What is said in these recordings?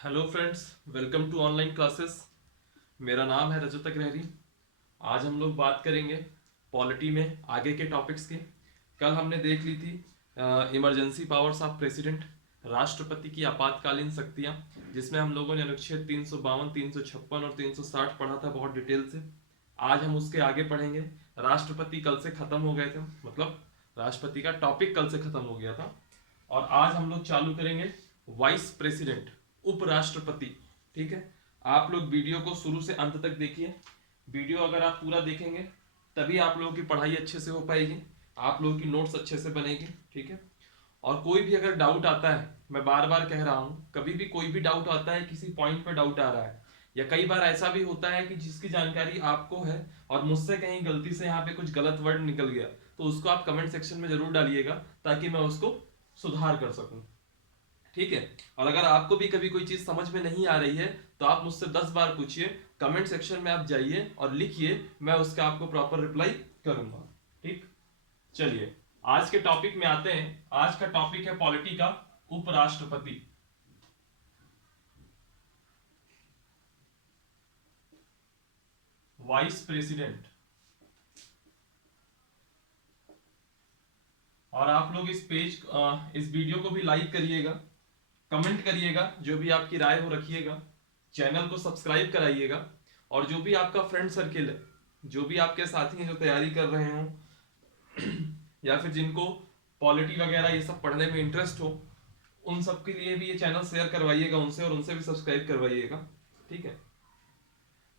Hello friends, welcome to online classes. मेरा नाम है रजत अग्रहरी। आज हम लोग बात करेंगे पॉलिटी में आगे के टॉपिक्स की। कल हमने देख ली थी इमरजेंसी पावर्स ऑफ प्रेसिडेंट, राष्ट्रपति की आपातकालीन शक्तियां, जिसमें हम लोगों ने अनुच्छेद 352, 356 और 360 पढ़ा था बहुत डिटेल से। आज हम उसके आगे पढ़ेंगे। राष्ट्रपति कल से खत्म हो गए थे, मतलब राष्ट्रपति का टॉपिक कल से खत्म हो गया था। और आज हम लोग चालू करेंगे वाइस प्रेसिडेंट, उपराष्ट्रपति। ठीक है, आप लोग वीडियो को शुरू से अंत तक देखिए। वीडियो अगर आप पूरा देखेंगे तभी आप लोगों की पढ़ाई अच्छे से हो पाएगी, आप लोगों की नोट्स अच्छे से बनेगी। ठीक है, और कोई भी अगर डाउट आता है, मैं बार बार कह रहा हूँ, कभी भी कोई भी डाउट आता है, किसी पॉइंट पे डाउट आ रहा है, या कई बार ऐसा भी होता है कि जिसकी जानकारी आपको है और मुझसे कहीं गलती से यहाँ पे कुछ गलत वर्ड निकल गया, तो उसको आप कमेंट सेक्शन में जरूर डालिएगा ताकि मैं उसको सुधार कर सकूं। ठीक है, और अगर आपको भी कभी कोई चीज समझ में नहीं आ रही है तो आप मुझसे 10 बार पूछिए, कमेंट सेक्शन में आप जाइए और लिखिए, मैं उसका आपको प्रॉपर रिप्लाई करूंगा। ठीक, चलिए आज के टॉपिक में आते हैं। आज का टॉपिक है पॉलिटी का उपराष्ट्रपति। Vice president. और आप लोग इस वीडियो को भी लाइक करिएगा, कमेंट करिएगा, जो भी आपकी राय हो रखिएगा, चैनल को सब्सक्राइब कराइएगा। और जो भी आपका फ्रेंड सर्किल है, जो भी आपके साथी हैं जो तैयारी कर रहे हो या फिर जिनको पॉलिटी वगैरह ये सब पढ़ने में इंटरेस्ट हो, उन सब के लिए भी ये चैनल शेयर करवाइएगा उनसे, और उनसे भी सब्सक्राइब करवाइएगा। ठीक है,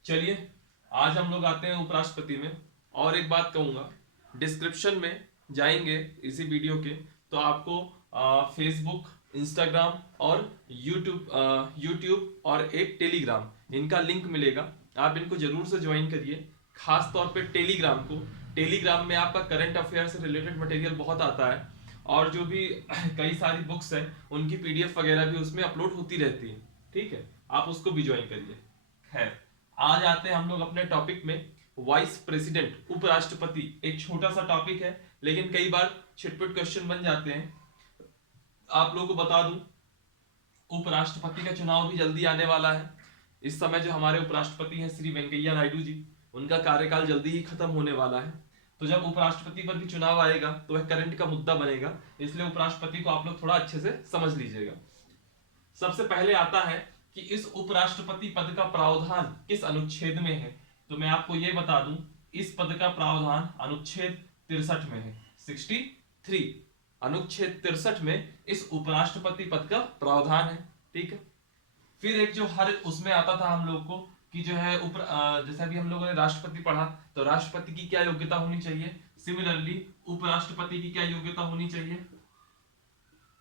चलिए आज हम लोग आते हैं उपराष्ट्रपति में। और एक बात कहूंगा, डिस्क्रिप्शन में जाएंगे इसी वीडियो के तो आपको फेसबुक, इंस्टाग्राम और यूट्यूब और एक टेलीग्राम, इनका लिंक मिलेगा। आप इनको जरूर से ज्वाइन करिए, खास तौर पे टेलीग्राम को। टेलीग्राम में आपका करंट अफेयर से रिलेटेड मटेरियल बहुत आता है, और जो भी कई सारी बुक्स है उनकी पीडीएफ वगैरह भी उसमें अपलोड होती रहती है। ठीक है, आप उसको भी ज्वाइन करिए। खैर, आज आते हैं हम लोग अपने टॉपिक में। वाइस प्रेसिडेंट, उपराष्ट्रपति, एक छोटा सा टॉपिक है लेकिन कई बार छिटपुट क्वेश्चन बन जाते हैं। आप लोगों को बता दूं, उपराष्ट्रपति का चुनाव भी जल्दी आने वाला है। इस समय जो हमारे उपराष्ट्रपति हैं श्री वेंकैया नायडू जी, उनका कार्यकाल जल्दी ही खत्म होने वाला है। तो जब उपराष्ट्रपति पर भी चुनाव आएगा तो वह करंट का मुद्दा बनेगा, इसलिए उपराष्ट्रपति को आप लोग थोड़ा अच्छे से समझ लीजिएगा। सबसे पहले आता है कि इस उपराष्ट्रपति पद का प्रावधान किस अनुच्छेद में है। तो मैं आपको यह बता दूं, इस पद का प्रावधान अनुच्छेद 63 में है। 63, अनुच्छेद 63 में इस उपराष्ट्रपति पद का प्रावधान है। ठीक है, फिर एक जो हर उसमें आता था हम लोग को कि जो है जैसा भी हम लोगों ने राष्ट्रपति पढ़ा, तो राष्ट्रपति की क्या योग्यता होनी चाहिए, सिमिलरली उपराष्ट्रपति की क्या योग्यता होनी चाहिए।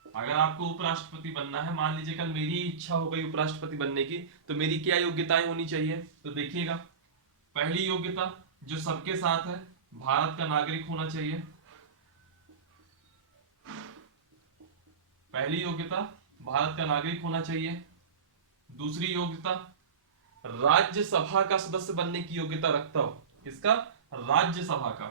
अगर आपको उपराष्ट्रपति बनना है, मान लीजिए कल मेरी इच्छा हो गई उपराष्ट्रपति बनने की, तो मेरी क्या योग्यताएं होनी चाहिए। तो देखिएगा, पहली योग्यता जो सबके साथ है, भारत का नागरिक होना चाहिए। पहली योग्यता भारत का नागरिक होना चाहिए। दूसरी योग्यता राज्यसभा का सदस्य बनने की योग्यता रखता हो। किसका? राज्यसभा का।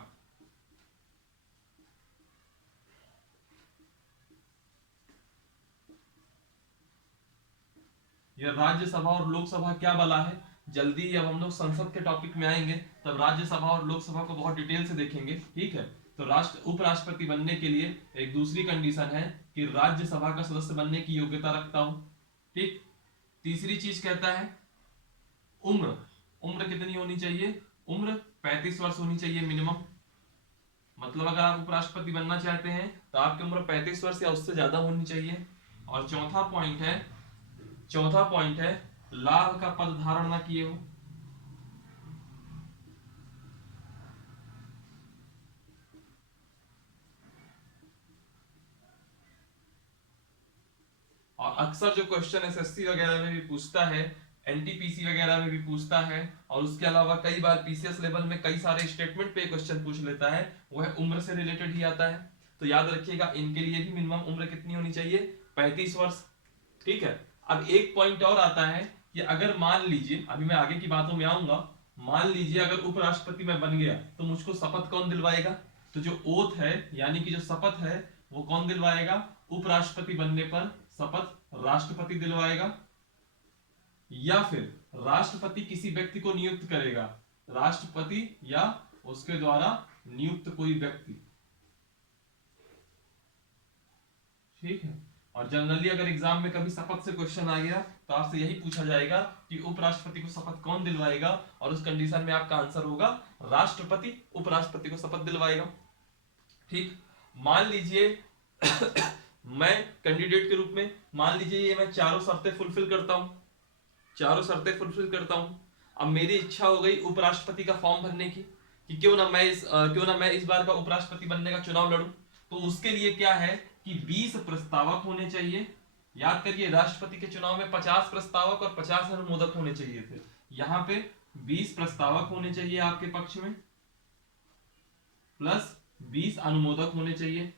यह राज्यसभा और लोकसभा क्या बला है, जल्दी ही अब हम लोग संसद के टॉपिक में आएंगे तब राज्यसभा और लोकसभा को बहुत डिटेल से देखेंगे। ठीक है, तो उपराष्ट्रपति बनने के लिए एक दूसरी कंडीशन है कि राज्यसभा का सदस्य बनने की योग्यता रखता हूं। ठीक, तीसरी चीज कहता है उम्र। उम्र कितनी होनी चाहिए? उम्र 35 वर्ष होनी चाहिए मिनिमम। मतलब अगर आप उपराष्ट्रपति बनना चाहते हैं तो आपकी उम्र 35 वर्ष या उससे ज्यादा होनी चाहिए। और चौथा पॉइंट है लाभ का पद धारण ना किए हो। और अक्सर जो क्वेश्चन एसएससी वगैरह में भी पूछता है, एनटीपीसी वगैरह में भी पूछता है, और उसके अलावा कई बार पीसीएस लेवल में कई सारे स्टेटमेंट पे क्वेश्चन पूछ लेता है, वह उम्र से रिलेटेड ही आता है। तो याद रखिएगा, इनके लिए भी मिनिमम उम्र कितनी होनी चाहिए? 35 वर्ष। ठीक है, अब एक पॉइंट और आता है कि अगर मान लीजिए, अभी मैं आगे की बातों में आऊंगा, मान लीजिए अगर उपराष्ट्रपति मैं बन गया तो मुझको शपथ कौन दिलवाएगा? तो जो ओथ है, यानी कि जो शपथ है, वो कौन दिलवाएगा? उपराष्ट्रपति बनने पर शपथ राष्ट्रपति दिलवाएगा। या फिर राष्ट्रपति किसी व्यक्ति को नियुक्त करेगा, राष्ट्रपति या उसके द्वारा नियुक्त कोई व्यक्ति, ठीक है। और जनरली अगर एग्जाम में कभी शपथ से क्वेश्चन आ गया तो आपसे यही पूछा जाएगा कि उपराष्ट्रपति को शपथ कौन दिलवाएगा, और उस कंडीशन में आपका आंसर होगा राष्ट्रपति उपराष्ट्रपति को शपथ दिलवाएगा, ठीक। मान लीजिए मैं कैंडिडेट के रूप में, मान लीजिए ये मैं चारों शर्तें फुलफिल करता हूं, चारों शर्तें फुलफिल करता हूं। अब मेरी इच्छा हो गई उपराष्ट्रपति का फॉर्म भरने की कि क्यों ना मैं इस बार का उपराष्ट्रपति बनने का चुनाव लड़ूं। तो उसके लिए क्या है कि 20 प्रस्तावक होने चाहिए। याद करिए राष्ट्रपति के चुनाव में 50 प्रस्तावक और 50 अनुमोदक होने चाहिए थे, यहाँ पे 20 प्रस्तावक होने चाहिए आपके पक्ष में प्लस 20 अनुमोदक होने चाहिए,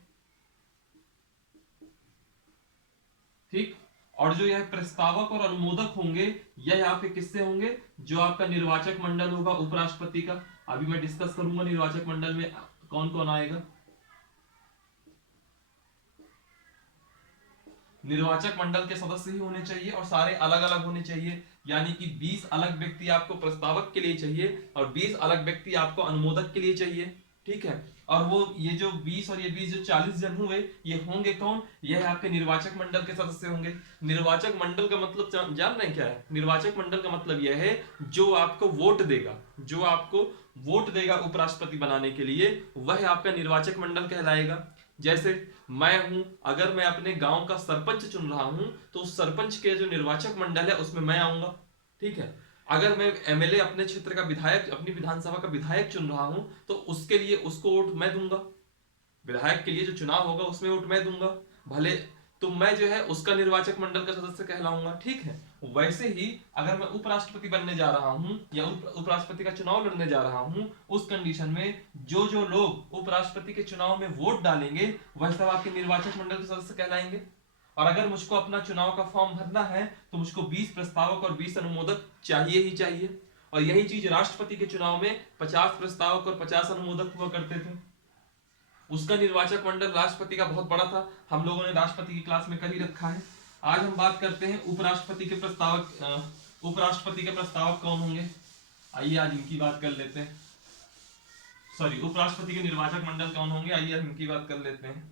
ठीक। और जो यह प्रस्तावक और अनुमोदक होंगे यह आपके किससे होंगे, जो आपका निर्वाचक मंडल होगा उपराष्ट्रपति का। अभी मैं डिस्कस करूंगा निर्वाचक मंडल में कौन कौन आएगा। निर्वाचक मंडल के सदस्य ही होने चाहिए और सारे अलग अलग होने चाहिए, यानी कि 20 अलग व्यक्ति आपको प्रस्तावक के लिए चाहिए और 20 अलग व्यक्ति आपको अनुमोदक के लिए चाहिए, ठीक है। और वो ये जो 20 और ये 20 जो 40 जन हुए ये होंगे कौन, यह आपके निर्वाचक मंडल के सदस्य होंगे। निर्वाचक मंडल का मतलब जान रहे हैं क्या है? निर्वाचक मंडल का मतलब यह है जो आपको वोट देगा, जो आपको वोट देगा उपराष्ट्रपति बनाने के लिए, वह आपका निर्वाचक मंडल कहलाएगा। जैसे मैं हूं, अगर मैं अपने गांव का सरपंच चुन रहा हूं तो उस सरपंच के जो निर्वाचक मंडल है उसमें मैं आऊंगा, ठीक है। अगर मैं एमएलए अपने क्षेत्र का विधायक, अपनी विधानसभा का विधायक चुन रहा हूं तो उसके लिए उसको वोट मैं दूंगा, विधायक के लिए जो चुनाव होगा उसमें वोट मैं दूंगा, भले तो मैं जो है उसका निर्वाचक मंडल का सदस्य कहलाऊंगा, ठीक है। वैसे ही अगर मैं उपराष्ट्रपति बनने जा रहा हूं या उपराष्ट्रपति का चुनाव लड़ने जा रहा हूं, उस कंडीशन में जो जो लोग उपराष्ट्रपति के चुनाव में वोट डालेंगे वह सब आपके निर्वाचक मंडल के सदस्य कहलाएंगे। और अगर मुझको अपना चुनाव का फॉर्म भरना है तो मुझको 20 प्रस्तावक और 20 अनुमोदक चाहिए ही चाहिए। और यही चीज राष्ट्रपति के चुनाव में 50 प्रस्तावक और 50 अनुमोदक हुआ करते थे। उसका निर्वाचक मंडल राष्ट्रपति का बहुत बड़ा था, हम लोगों ने राष्ट्रपति की क्लास में कर ही रखा है। आज हम बात करते हैं उपराष्ट्रपति के प्रस्तावक, उपराष्ट्रपति के प्रस्तावक कौन होंगे। आइए आज इनकी बात कर लेते हैं। सॉरी, उपराष्ट्रपति के निर्वाचक मंडल कौन होंगे, आइए आज इनकी बात कर लेते हैं।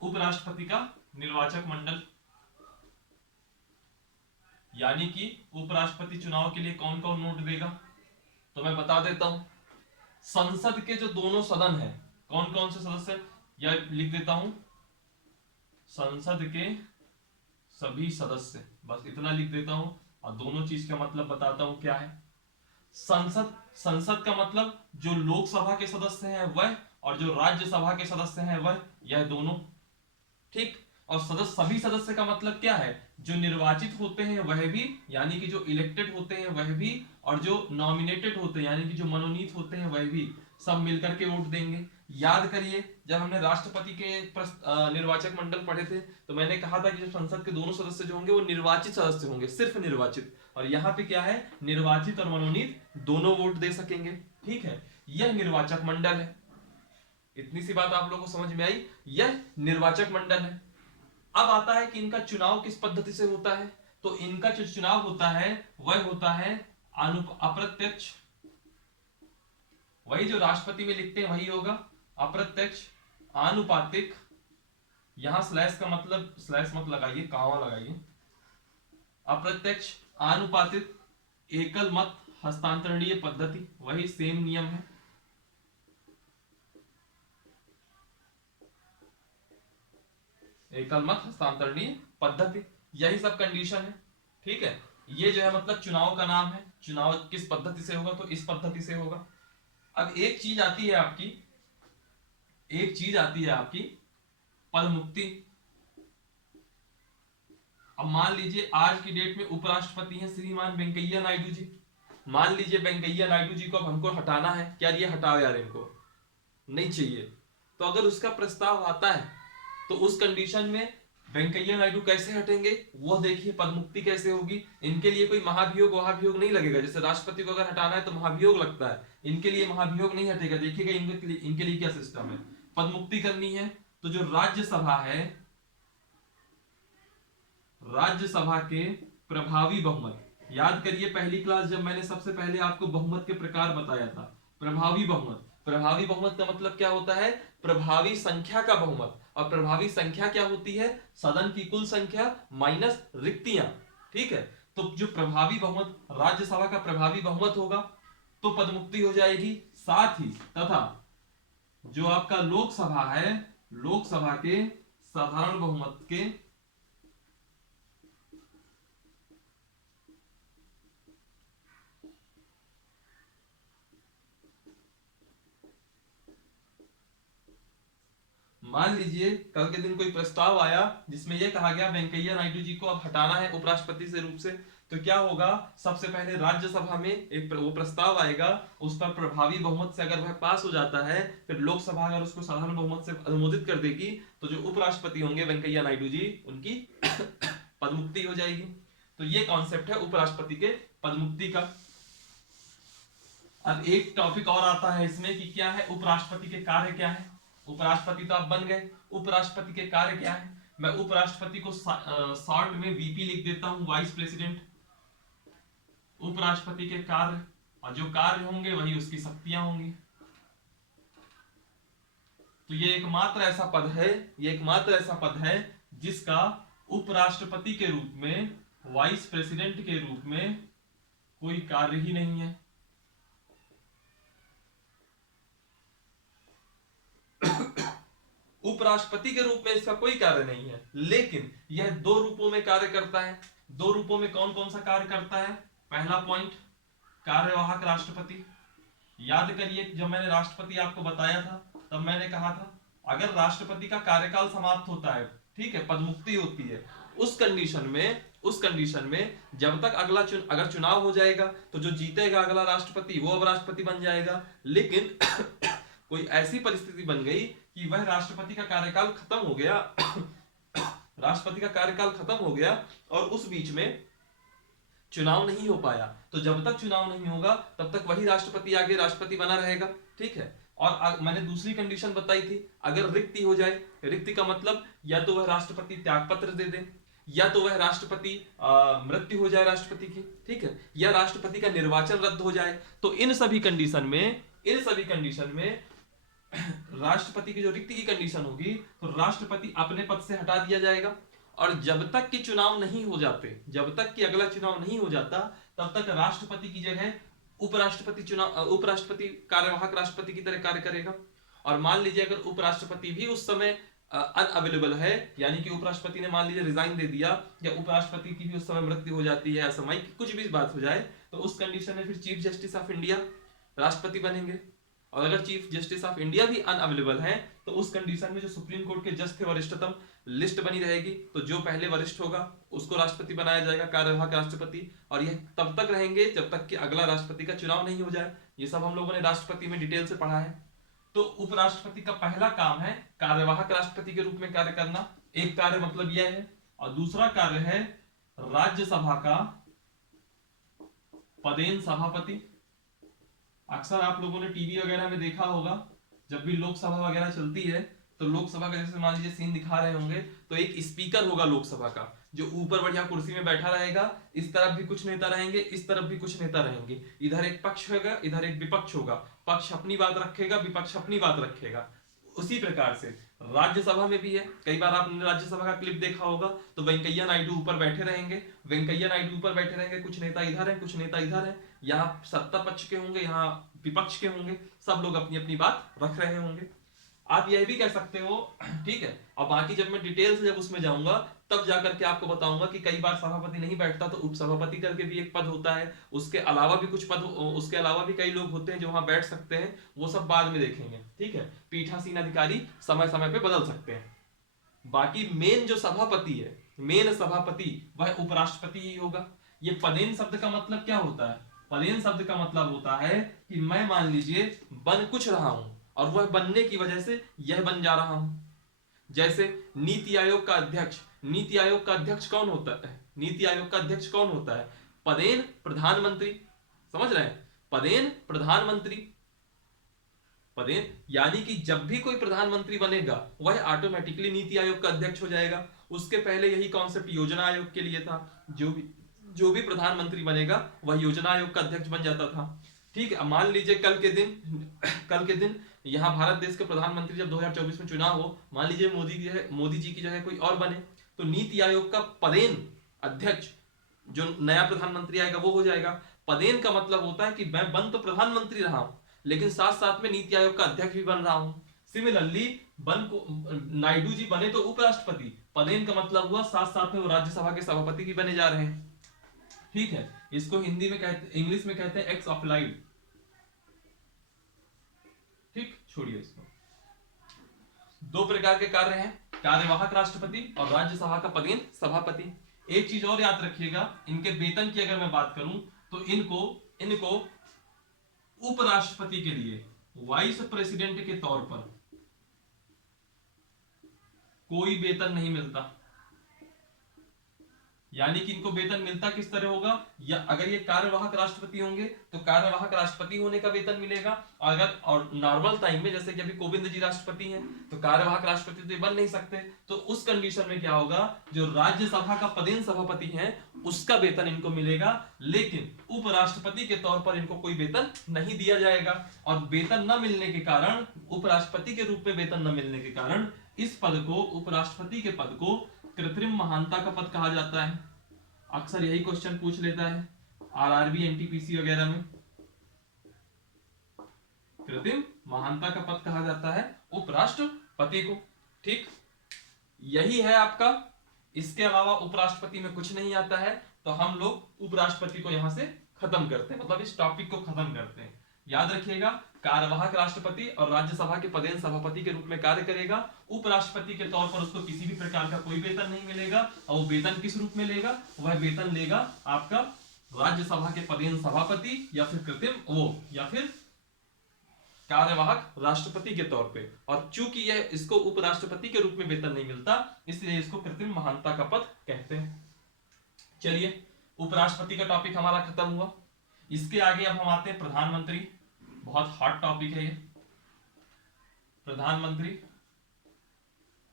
उपराष्ट्रपति का निर्वाचक मंडल, यानी कि उपराष्ट्रपति चुनाव के लिए कौन कौन वोट देगा, तो मैं बता देता हूं। संसद के जो दोनों सदन है, कौन कौन से सदस्य, या लिख देता हूं संसद के सभी सदस्य, बस इतना लिख देता हूं। और दोनों चीज का मतलब बताता हूं क्या है। संसद का मतलब जो लोकसभा के सदस्य हैं वह, और जो राज्यसभा के सदस्य हैं वह, यह दोनों, ठीक। और सभी सदस्य का मतलब क्या है, जो निर्वाचित होते हैं वह भी, यानी कि जो इलेक्टेड होते हैं वह भी, और जो नॉमिनेटेड होते हैं यानी कि जो मनोनीत होते हैं वह भी, सब मिलकर के वोट देंगे। याद करिए जब हमने राष्ट्रपति के निर्वाचक मंडल पढ़े थे तो मैंने कहा था कि जो संसद के दोनों सदस्य जो होंगे वो निर्वाचित सदस्य होंगे, सिर्फ निर्वाचित। और यहाँ पे क्या है, निर्वाचित और मनोनीत दोनों वोट दे सकेंगे, ठीक है। यह निर्वाचक मंडल है। इतनी सी बात आप लोगों को समझ में आई, यह निर्वाचक मंडल है। अब आता है कि इनका चुनाव किस पद्धति से होता है। तो इनका जो चुनाव होता है वह होता है अप्रत्यक्ष, वही जो राष्ट्रपति में लिखते हैं वही होगा, अप्रत्यक्ष, आनुपातिक, यहां स्लैश का मतलब, स्लैश मत लगाइए, कॉमा लगाइए, अप्रत्यक्ष, आनुपातिक, एकल मत हस्तांतरणीय पद्धति, वही सेम नियम है। एकल मत हस्तांतरणीय पद्धति, यही सब कंडीशन है, ठीक है। ये जो है मतलब चुनाव का नाम है। चुनाव किस पद्धति से होगा, तो इस पद्धति से होगा। अब एक चीज आती है आपकी, एक चीज आती है आपकी पद मुक्ति। अब मान लीजिए आज की डेट में उपराष्ट्रपति हैं श्रीमान वेंकैया नायडू जी। मान लीजिए वेंकैया नायडू जी को अब हमको हटाना है, क्या ये हटाओ यार, इनको नहीं चाहिए। तो अगर उसका प्रस्ताव आता है तो उस कंडीशन में वेंकैया नायडू कैसे हटेंगे, वो देखिए पद मुक्ति कैसे होगी। इनके लिए कोई महाभियोग वहाभियोग नहीं लगेगा। जैसे राष्ट्रपति को अगर हटाना है तो महाभियोग लगता है, इनके लिए महाभियोग नहीं हटेगा। देखिएगा इनके लिए क्या सिस्टम है। पद मुक्ति करनी है तो जो राज्यसभा है, राज्यसभा के प्रभावी बहुमत। याद करिए पहली क्लास जब मैंने सबसे पहले आपको बहुमत के प्रकार बताया था, प्रभावी बहुमत। प्रभावी बहुमत का मतलब क्या होता है? प्रभावी संख्या का बहुमत। और प्रभावी संख्या क्या होती है? सदन की कुल संख्या माइनस रिक्तियां। ठीक है, तो जो प्रभावी बहुमत, राज्यसभा का प्रभावी बहुमत होगा तो पदमुक्ति हो जाएगी। साथ ही तथा जो आपका लोकसभा है, लोकसभा के साधारण बहुमत के मान लीजिए कल के दिन कोई प्रस्ताव आया जिसमें यह कहा गया वेंकैया नायडू जी को अब हटाना है उपराष्ट्रपति से रूप से, तो क्या होगा? सबसे पहले राज्यसभा में एक वो प्रस्ताव आएगा, उस पर प्रभावी बहुमत से अगर वह पास हो जाता है, फिर लोकसभा अगर उसको साधारण बहुमत से अनुमोदित कर देगी, तो जो उपराष्ट्रपति होंगे वेंकैया नायडू जी, उनकी पदमुक्ति हो जाएगी। तो ये कॉन्सेप्ट है उपराष्ट्रपति के पदमुक्ति का। अब एक टॉपिक और आता है इसमें कि क्या है उपराष्ट्रपति के कार्य क्या है। उपराष्ट्रपति तो आप बन गए, उपराष्ट्रपति के कार्य क्या है? मैं उपराष्ट्रपति को शॉर्ट में वीपी लिख देता हूं, वाइस प्रेसिडेंट। उपराष्ट्रपति के कार्य, और जो कार्य होंगे वही उसकी शक्तियां होंगी। तो ये एकमात्र ऐसा पद है, ये एकमात्र ऐसा पद है जिसका उपराष्ट्रपति के रूप में, वाइस प्रेसिडेंट के रूप में कोई कार्य ही नहीं है। उपराष्ट्रपति के रूप में इसका कोई कार्य नहीं है, लेकिन यह दो रूपों में कार्य करता है। दो रूपों में कौन कौन सा कार्य करता है? पहला पॉइंट, कार्यवाहक राष्ट्रपति। याद करिए जब मैंने राष्ट्रपति आपको बताया था तब मैंने कहा था अगर राष्ट्रपति का कार्यकाल समाप्त होता है, ठीक है, पदमुक्ति होती है, उस कंडीशन में जब तक अगर चुनाव हो जाएगा तो जो जीतेगा अगला राष्ट्रपति वो अब राष्ट्रपति बन जाएगा। लेकिन कोई ऐसी परिस्थिति बन गई कि वह राष्ट्रपति का कार्यकाल खत्म हो गया राष्ट्रपति का कार्यकाल खत्म हो गया और उस बीच में चुनाव नहीं हो पाया, तो जब तक चुनाव नहीं होगा तब तक वही राष्ट्रपति आगे राष्ट्रपति बना रहेगा। ठीक है, और मैंने दूसरी कंडीशन बताई थी, अगर रिक्ति हो जाए, रिक्ति का मतलब या तो वह राष्ट्रपति त्यागपत्र दे दे, या तो वह राष्ट्रपति मृत्यु हो जाए राष्ट्रपति की, ठीक है, या राष्ट्रपति का निर्वाचन रद्द हो जाए, तो इन सभी कंडीशन में राष्ट्रपति की जो रिक्ति की कंडीशन होगी तो राष्ट्रपति अपने पद से हटा दिया जाएगा। और जब तक कि चुनाव नहीं हो जाते, जब तक कि अगला चुनाव नहीं हो जाता, तब तक राष्ट्रपति की जगह उपराष्ट्रपति कार्यवाहक राष्ट्रपति की तरह कार्य करेगा। और मान लीजिए अगर उपराष्ट्रपति भी उस समय अनअवेलेबल है, यानी कि उपराष्ट्रपति ने मान लीजिए रिजाइन दे दिया, या उपराष्ट्रपति की भी उस समय मृत्यु हो जाती है, असामयिक कुछ भी बात हो जाए, तो उस कंडीशन में फिर चीफ जस्टिस ऑफ इंडिया राष्ट्रपति बनेंगे। और अगर चीफ जस्टिस ऑफ इंडिया भी अनअवेलेबल है तो उस कंडीशन में जो सुप्रीम कोर्ट के जज थे वरिष्ठतम, लिस्ट बनी रहेगी, तो जो पहले वरिष्ठ होगा उसको राष्ट्रपति बनाया जाएगा, कार्यवाहक राष्ट्रपति। और यह तब तक रहेंगे जब तक कि अगला राष्ट्रपति का चुनाव नहीं हो जाए। ये सब हम लोगों ने राष्ट्रपति में डिटेल से पढ़ा है। तो उपराष्ट्रपति का पहला काम है कार्यवाहक राष्ट्रपति के रूप में कार्य करना, एक कार्य मतलब यह है। और दूसरा कार्य है राज्यसभा का पदेन सभापति। अक्सर आप लोगों ने टीवी वगैरह में देखा होगा, जब भी लोकसभा वगैरह चलती है तो लोकसभा का जैसे मान लीजिए सीन दिखा रहे होंगे, तो एक स्पीकर होगा लोकसभा का जो ऊपर बढ़िया कुर्सी में बैठा रहेगा, इस तरफ भी कुछ नेता रहेंगे, इस तरफ भी कुछ नेता रहेंगे, इधर एक पक्ष होगा, इधर एक विपक्ष होगा, पक्ष अपनी बात रखेगा, विपक्ष अपनी बात रखेगा। उसी प्रकार से राज्यसभा में भी है। कई बार आपने राज्यसभा का क्लिप देखा होगा, तो वेंकैया नायडू ऊपर बैठे रहेंगे, कुछ नेता इधर है, कुछ नेता इधर है, यहाँ सत्ता पक्ष के होंगे, यहाँ विपक्ष के होंगे, सब लोग अपनी अपनी बात रख रहे होंगे। आप यह भी कह सकते हो, ठीक है। और बाकी जब मैं डिटेल से जब उसमें जाऊंगा तब जाकर के आपको बताऊंगा कि कई बार सभापति नहीं बैठता तो उपसभापति करके भी एक पद होता है, उसके अलावा भी कुछ पद, उसके अलावा भी कई लोग होते हैं जो वहां बैठ सकते हैं, वो सब बाद में देखेंगे, ठीक है। पीठासीन अधिकारी समय समय पे बदल सकते हैं। बाकी मेन जो सभापति है, मेन सभापति, वह उपराष्ट्रपति ही होगा। ये पदेन शब्द का मतलब क्या होता है? पदेन शब्द का मतलब होता है कि मैं मान लीजिए बन कुछ रहा हूं और वह बनने की वजह से यह बन जा रहा हूं। जैसे नीति आयोग का अध्यक्ष, नीति आयोग का अध्यक्ष कौन होता है? नीति आयोग का अध्यक्ष कौन होता है? पदेन प्रधानमंत्री। समझ रहे हैं? पदेन प्रधानमंत्री, पदेन यानी कि जब भी कोई प्रधानमंत्री बनेगा वह ऑटोमेटिकली नीति आयोग का अध्यक्ष हो जाएगा। उसके पहले यही कॉन्सेप्ट योजना आयोग के लिए था, जो भी जो भी प्रधानमंत्री बनेगा वह योजना आयोग का अध्यक्ष बन जाता था। ठीक है, मान लीजिए कल के दिन यहाँ भारत देश के प्रधानमंत्री जब 2024 में चुनाव हो, मान लीजिए मोदी जी की जगह कोई और बने, तो नीति आयोग का पदेन अध्यक्ष जो नया प्रधानमंत्री आएगा वो हो जाएगा। पदेन का मतलब होता है कि मैं बन तो प्रधानमंत्री रहा हूं, लेकिन साथ साथ में नीति आयोग का अध्यक्ष भी बन रहा हूं। सिमिलरली नायडू जी बने तो उपराष्ट्रपति, पदेन का मतलब हुआ साथ साथ में वो राज्यसभा के सभापति भी बने जा रहे हैं। ठीक है, इसको हिंदी में इंग्लिश में कहते हैं एक्स अप्लाइड। ठीक, छोड़िए इसको। दो प्रकार के कार्य हैं, कार्यवाहक राष्ट्रपति और राज्यसभा का पदेन सभापति। एक चीज और याद रखिएगा, इनके वेतन की अगर मैं बात करूं तो इनको उपराष्ट्रपति के लिए वाइस प्रेसिडेंट के तौर पर कोई वेतन नहीं मिलता। यानी कि इनको वेतन मिलता किस तरह होगा, या अगर ये कार्यवाहक राष्ट्रपति होंगे तो कार्यवाहक राष्ट्रपति होने का वेतन मिलेगा। और नॉर्मल टाइम में जैसे कि अभी कोविंद जी राष्ट्रपति हैं तो कार्यवाहक राष्ट्रपति तो बन नहीं सकते, तो उस कंडीशन में क्या होगा, जो राज्यसभा का पदेन सभापति है उसका वेतन इनको मिलेगा, लेकिन उपराष्ट्रपति के तौर पर इनको कोई वेतन नहीं दिया जाएगा। और वेतन न मिलने के कारण, उपराष्ट्रपति के रूप में वेतन न मिलने के कारण, इस पद को, उपराष्ट्रपति के पद को कृत्रिम महानता का पद कहा जाता है। अक्सर यही क्वेश्चन पूछ लेता है आरआरबी एनटीपीसी वगैरह में। कृत्रिम महानता का पद कहा जाता है उपराष्ट्रपति को। ठीक, यही है आपका। इसके अलावा उपराष्ट्रपति में कुछ नहीं आता है, तो हम लोग उपराष्ट्रपति को यहां से खत्म करते हैं, मतलब इस टॉपिक को खत्म करते हैं। याद रखिएगा, कार्यवाहक राष्ट्रपति और राज्यसभा के पदेन सभापति के रूप में कार्य करेगा। उपराष्ट्रपति के तौर पर उसको किसी भी प्रकार का कोई वेतन नहीं मिलेगा, और वो वेतन किस रूप में लेगा, वह वेतन लेगा आपका राज्यसभा के पदेन सभापति या फिर कार्यवाहक राष्ट्रपति के तौर पे। और चूंकि यह इसको उपराष्ट्रपति के रूप में वेतन नहीं मिलता, इसलिए इसको कृत्रिम महानता का पद कहते हैं। चलिए, उपराष्ट्रपति का टॉपिक हमारा खत्म हुआ। इसके आगे अब हम आते हैं प्रधानमंत्री। बहुत हॉट टॉपिक है ये, प्रधानमंत्री,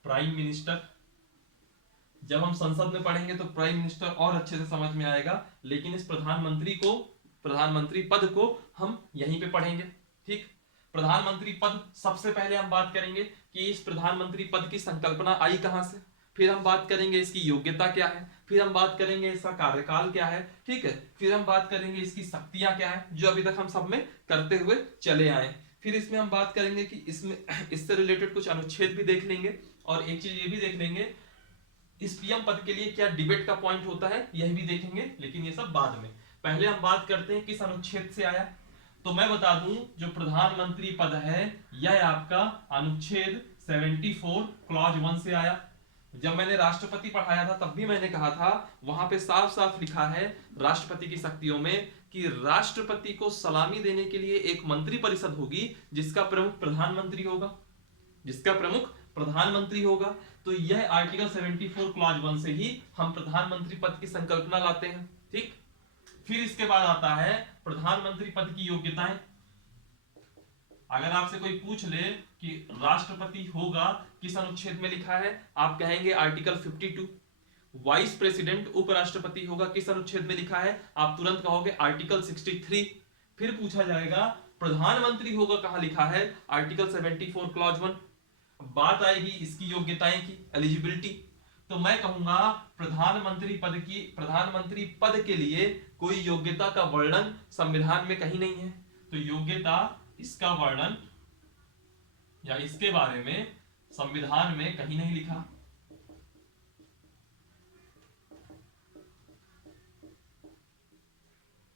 प्राइम मिनिस्टर। जब हम संसद में पढ़ेंगे तो प्राइम मिनिस्टर और अच्छे से समझ में आएगा, लेकिन इस प्रधानमंत्री पद को हम यहीं पे पढ़ेंगे। ठीक, प्रधानमंत्री पद, सबसे पहले हम बात करेंगे कि इस प्रधानमंत्री पद की संकल्पना आई कहां से, फिर हम बात करेंगे इसकी योग्यता क्या है, फिर हम बात करेंगे इसका कार्यकाल क्या है। ठीक है, फिर हम बात करेंगे इसकी शक्तियां क्या है, जो अभी तक हम सब में करते हुए चले आए। फिर इसमें हम बात करेंगे कि इससे रिलेटेड कुछ अनुच्छेद भी देख लेंगे, और एक चीज ये भी देख लेंगे, इस पीएम पद के लिए क्या डिबेट का पॉइंट होता है, यह भी देखेंगे, लेकिन ये सब बाद में। पहले हम बात करते हैं किस अनुच्छेद से आया। तो मैं बता दूं, जो प्रधानमंत्री पद है यह आपका अनुच्छेद 74 क्लॉज 1 से आया। जब मैंने राष्ट्रपति पढ़ाया था तब भी मैंने कहा था, वहां पे साफ साफ लिखा है राष्ट्रपति की शक्तियों में कि राष्ट्रपति को सलामी देने के लिए एक मंत्री परिषद होगी जिसका प्रमुख प्रधानमंत्री होगा। तो यह आर्टिकल 74 क्लॉज 1 से ही हम प्रधानमंत्री पद की संकल्पना लाते हैं। ठीक, फिर इसके बाद आता है प्रधानमंत्री पद की योग्यताएं। अगर आपसे कोई पूछ ले कि राष्ट्रपति होगा किस अनुच्छेद में लिखा है, आप कहेंगे आर्टिकल 52। वाइस प्रेसिडेंट उपराष्ट्रपति होगा किस अनुच्छेद में लिखा है, आप तुरंत कहोगे आर्टिकल 63। फिर पूछा जाएगा प्रधानमंत्री होगा कहां लिखा है, आर्टिकल 74 क्लॉज 1। बात आएगी इसकी योग्यताएं की, एलिजिबिलिटी, तो मैं कहूंगा प्रधानमंत्री पद के लिए कोई योग्यता का वर्णन संविधान में कहीं नहीं है। तो योग्यता, इसका वर्णन या इसके बारे में संविधान में कहीं नहीं लिखा।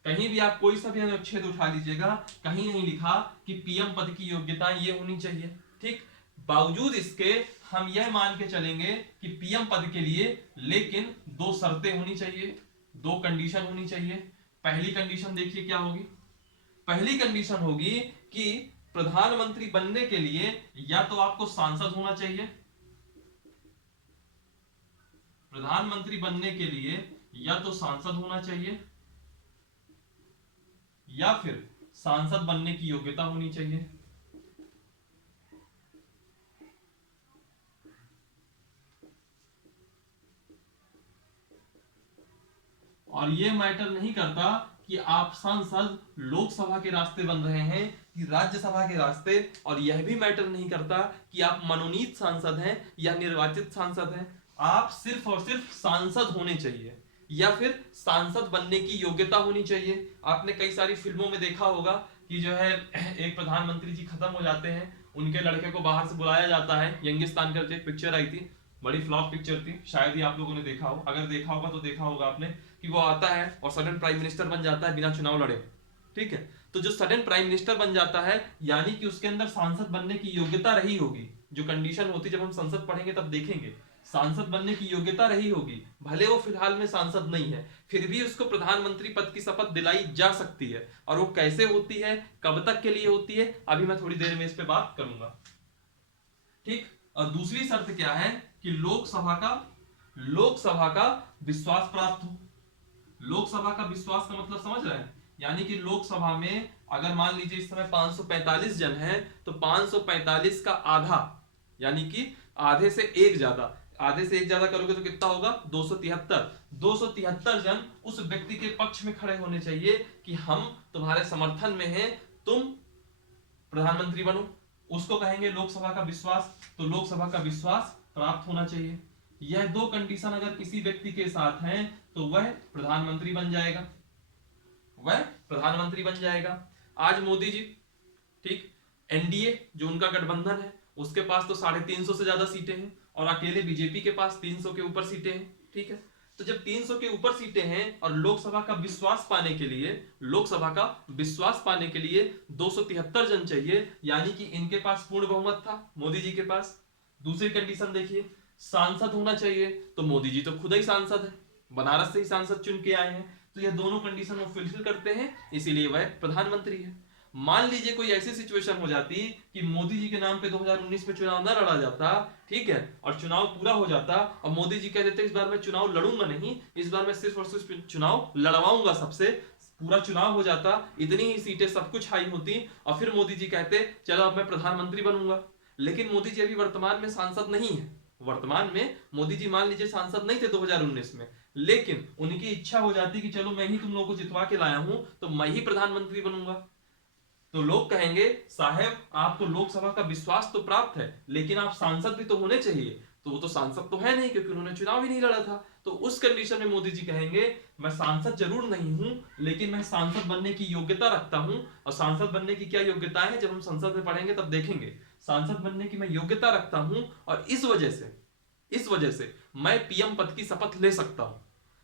कहीं भी आप कोई सा भी अनुच्छेद उठा लीजिएगा, कहीं नहीं लिखा कि पीएम पद की योग्यता ये होनी चाहिए। ठीक, बावजूद इसके हम यह मान के चलेंगे कि पीएम पद के लिए लेकिन दो शर्तें होनी चाहिए, दो कंडीशन होनी चाहिए। पहली कंडीशन देखिए क्या होगी। पहली कंडीशन होगी कि प्रधानमंत्री बनने के लिए या तो आपको सांसद होना चाहिए, प्रधानमंत्री बनने के लिए या तो सांसद होना चाहिए, या फिर सांसद बनने की योग्यता होनी चाहिए। और ये मैटर नहीं करता कि आप सांसद लोकसभा के रास्ते बन रहे हैं कि राज्यसभा के रास्ते, और यह भी मैटर नहीं करता कि आप मनोनीत सांसद हैं या निर्वाचित सांसद हैं। आप सिर्फ और सिर्फ सांसद होने चाहिए या फिर सांसद बनने की योग्यता होनी चाहिए। आपने कई सारी फिल्मों में देखा होगा कि जो है एक प्रधानमंत्री जी खत्म हो जाते हैं, उनके लड़के को बाहर से बुलाया जाता है। यंगिस्तान करके एक पिक्चर आई थी, बड़ी फ्लॉप पिक्चर थी, शायद ही आप लोगों ने देखा हो, अगर देखा होगा तो देखा होगा आपने, कि वो आता है और सडन प्राइम मिनिस्टर बन जाता है बिना चुनाव लड़े। ठीक है, तो जो सडन प्राइम मिनिस्टर बन जाता है यानी कि उसके अंदर सांसद बनने की योग्यता रही होगी। जो कंडीशन होती है, जब हम संसद पढ़ेंगे तब देखेंगे, सांसद बनने की योग्यता रही होगी। भले वो फिलहाल में सांसद नहीं है, फिर भी उसको प्रधानमंत्री पद की शपथ दिलाई जा सकती है। और वो कैसे होती है, कब तक के लिए होती है, अभी मैं थोड़ी देर में इस पे बात करूंगा। ठीक, और दूसरी शर्त क्या है कि लोकसभा का विश्वास प्राप्त हो। लोकसभा का विश्वास का मतलब समझ रहे हैं, यानी कि लोकसभा में अगर मान लीजिए इस समय 545 जन हैं, तो 545 का आधा, यानी कि आधे से एक ज्यादा, आधे से एक ज्यादा करोगे तो कितना होगा, 273। 273 जन उस व्यक्ति के पक्ष में खड़े होने चाहिए कि हम तुम्हारे समर्थन में हैं, तुम प्रधानमंत्री बनो। उसको कहेंगे लोकसभा का विश्वास। तो लोकसभा का विश्वास प्राप्त होना चाहिए। यह दो कंडीशन अगर किसी व्यक्ति के साथ हैं तो वह प्रधानमंत्री बन जाएगा, वह प्रधानमंत्री बन जाएगा। आज मोदी जी, ठीक, एनडीए जो उनका गठबंधन है उसके पास तो 350 से ज्यादा सीटें हैं और अकेले बीजेपी के पास 300 के ऊपर सीटें हैं। ठीक है, तो जब 300 के ऊपर सीटें हैं और लोकसभा का विश्वास पाने के लिए, लोकसभा का विश्वास पाने के लिए 273 जन चाहिए, यानी कि इनके पास पूर्ण बहुमत था मोदी जी के पास। दूसरी कंडीशन देखिए, सांसद होना चाहिए, तो मोदी जी तो खुद ही सांसद है, बनारस से ही सांसद चुन के आए हैं, तो ये दोनों कंडीशन वो फुलफिल करते हैं, इसीलिए वह प्रधानमंत्री है। मान लीजिए कोई ऐसी सिचुएशन हो जाती कि मोदी जी के नाम पे 2019 में चुनाव न लड़ा जाता, ठीक है, और चुनाव पूरा हो जाता और मोदी जी कह देते इस बार मैं चुनाव लड़ूंगा नहीं, इस बार मैं सिर्फ और सिर्फ चुनाव लड़वाऊंगा सबसे, पूरा चुनाव हो जाता, इतनी ही सीटें सब कुछ हाई होती और फिर मोदी जी कहते चलो अब मैं प्रधानमंत्री बनूंगा। लेकिन मोदी जी अभी वर्तमान में सांसद नहीं है। वर्तमान में मोदी जी मान लीजिए सांसद नहीं थे 2019 में, लेकिन उनकी इच्छा हो जाती कि चलो मैं ही तुम लोगों को जितवा के लाया हूं तो मैं ही प्रधानमंत्री बनूंगा। तो लोग कहेंगे साहब आपको लोकसभा का विश्वास तो प्राप्त है, लेकिन आप सांसद भी तो होने चाहिए। तो वो तो सांसद तो है नहीं क्योंकि उन्होंने चुनाव ही नहीं लड़ा था। तो उस कंडीशन में मोदी जी कहेंगे मैं सांसद जरूर नहीं हूं, लेकिन मैं सांसद बनने की योग्यता रखता हूं। और सांसद बनने की क्या योग्यताएं हैं, जब हम संसद में पढ़ेंगे तब देखेंगे। सांसद बनने की मैं योग्यता रखता हूं और इस वजह से मैं पीएम पद की शपथ ले सकता हूं।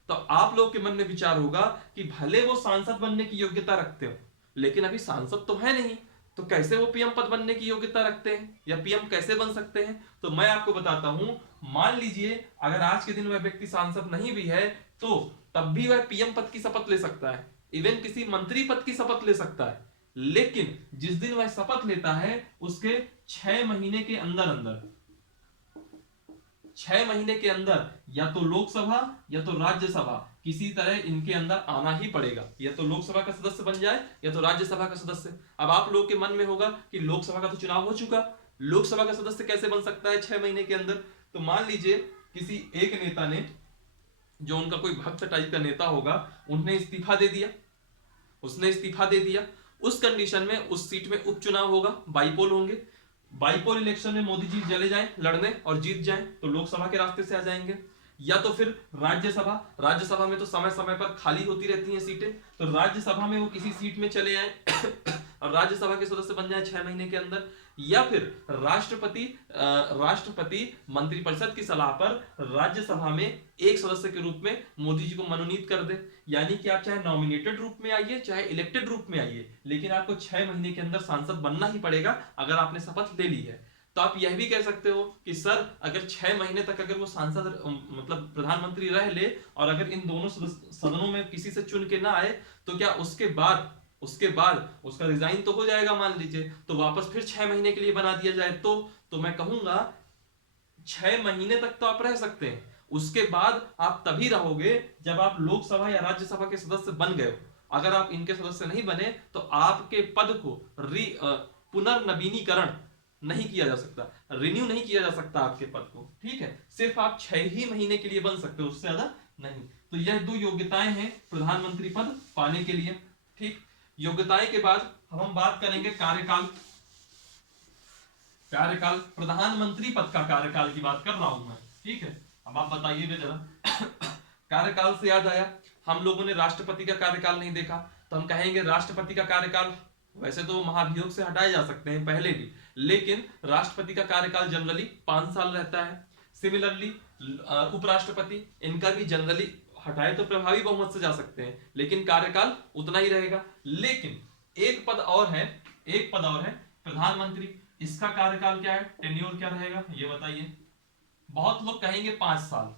तो आप लोग के मन में विचार होगा कि भले वो सांसद बनने की योग्यता रखते हो, लेकिन अभी सांसद तो है नहीं, तो कैसे वो पीएम पद बनने की योग्यता रखते हैं या पीएम कैसे बन सकते हैं। तो मैं आपको बताता हूं, मान लीजिए अगर आज के दिन वह व्यक्ति सांसद नहीं भी है तो तब भी वह पीएम पद की शपथ ले सकता है, इवन किसी मंत्री पद की शपथ ले सकता है। लेकिन जिस दिन वह शपथ लेता है उसके 6 महीने के अंदर 6 महीने के अंदर या तो लोकसभा या तो राज्यसभा किसी तरह इनके अंदर आना ही पड़ेगा, या तो लोकसभा का सदस्य बन जाए या तो राज्यसभा का सदस्य। अब आप लोग के मन में होगा कि लोकसभा का तो चुनाव हो चुका, लोकसभा का सदस्य कैसे बन सकता है 6 महीने के अंदर। तो मान लीजिए किसी एक नेता ने, जो उनका कोई भक्त टाइप का नेता होगा, उसने इस्तीफा दे दिया। उस कंडीशन में उस सीट में उपचुनाव होगा, बाईपोल होंगे। बाईपोल इलेक्शन में मोदी जी चले जाएं लड़ने और जीत जाएं तो लोकसभा के रास्ते से आ जाएंगे, या तो फिर राज्यसभा में तो समय समय पर खाली होती रहती हैं सीटें, तो राज्यसभा में वो किसी सीट में चले आए और राज्यसभा के सदस्य बन जाए 6 महीने के अंदर, या फिर राष्ट्रपति मंत्रिपरिषद की सलाह पर राज्यसभा में एक सदस्य के रूप में मोदी जी को मनोनीत कर दे। यानी कि आप चाहे नॉमिनेटेड रूप में आइए चाहे इलेक्टेड रूप में आइए, लेकिन आपको 6 महीने के अंदर सांसद बनना ही पड़ेगा अगर आपने शपथ ले ली है। तो आप यह भी कह सकते हो कि सर अगर 6 महीने तक अगर वो सांसद मतलब प्रधानमंत्री रह ले और अगर इन दोनों सदनों में किसी से चुन के ना आए तो क्या उसके बाद उसका रिजाइन तो हो जाएगा मान लीजिए, तो वापस फिर 6 महीने के लिए बना दिया जाए तो मैं कहूंगा 6 महीने तक तो आप रह सकते हैं, उसके बाद आप तभी रहोगे जब आप लोकसभा या राज्यसभा के सदस्य बन गए हो। अगर आप इनके सदस्य नहीं बने तो आपके पद को पुनर्नवीनीकरण नहीं किया जा सकता, रिन्यू नहीं किया जा सकता आपके पद को। ठीक है, सिर्फ आप 6 ही महीने के लिए बन सकते हो, उससे ज्यादा नहीं। तो यह दो योग्यताएं हैं प्रधानमंत्री पद पाने के लिए। ठीक, योग्यताएं के बाद हम बात करेंगे कार्यकाल। कार्यकाल, प्रधानमंत्री पद का कार्यकाल की बात कर रहा हूं मैं। ठीक है, अब आप बताइएगा जरा। कार्यकाल से याद आया, हम लोगों ने राष्ट्रपति का कार्यकाल नहीं देखा, तो हम कहेंगे राष्ट्रपति का कार्यकाल वैसे तो महाभियोग से हटाए जा सकते हैं पहले भी, लेकिन राष्ट्रपति का कार्यकाल जनरली 5 साल रहता है। सिमिलरली उपराष्ट्रपति, इनका भी जनरली हटाए तो प्रभावी बहुमत से जा सकते हैं, लेकिन कार्यकाल उतना ही रहेगा। लेकिन एक पद और है, एक पद और है प्रधानमंत्री, इसका कार्यकाल क्या है, टेन्योर क्या रहेगा ये बताइए। बहुत लोग कहेंगे 5 साल,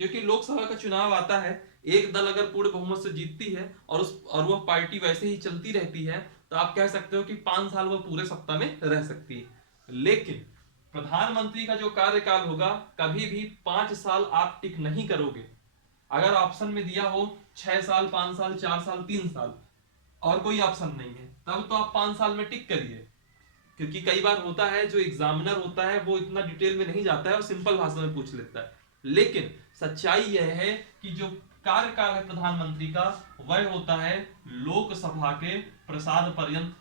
क्योंकि लोकसभा का चुनाव आता है, एक दल अगर पूर्ण बहुमत से जीतती है और वह पार्टी वैसे ही चलती रहती है, तो आप कह सकते हो कि 5 साल वह पूरे सत्ता में रह सकती है। लेकिन प्रधानमंत्री का जो कार्यकाल होगा, कभी भी 5 साल आप टिक नहीं करोगे। अगर ऑप्शन में दिया हो 6 साल, 5 साल, 4 साल, 3 साल और कोई ऑप्शन नहीं है, तब तो आप 5 साल में टिक करिए। क्योंकि कई बार होता है जो एग्जामिनर होता है वो इतना डिटेल में नहीं जाता है और सिंपल भाषा में पूछ लेता है। लेकिन सच्चाई यह है कि जो कार्यकाल है प्रधानमंत्री का, वह होता है लोकसभा के प्रसाद पर्यंत।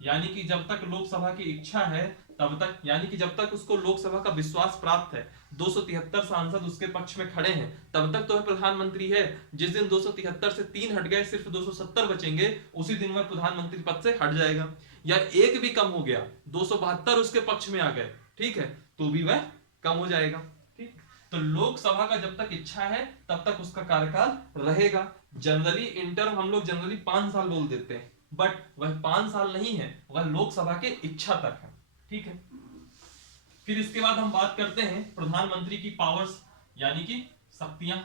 यानी कि जब तक लोकसभा की इच्छा है तब तक, यानी कि जब तक उसको लोकसभा का विश्वास प्राप्त है, 273 सांसद उसके पक्ष में खड़े हैं, तब तक तो वह प्रधानमंत्री है। जिस दिन 273 से 3 हट गए, सिर्फ 270 बचेंगे, उसी दिन वह प्रधानमंत्री पद से हट जाएगा। या एक भी कम हो गया, 272 उसके पक्ष में आ गए, ठीक है, तो भी वह कम हो जाएगा। ठीक, तो लोकसभा का जब तक इच्छा है तब तक उसका कार्यकाल रहेगा। जनरली इंटर्म हम लोग जनरली 5 साल बोल देते हैं, बट वह 5 साल नहीं है, वह लोकसभा के इच्छा तक है। ठीक है, फिर इसके बाद हम बात करते हैं प्रधानमंत्री की पावर्स, यानी कि शक्तियां।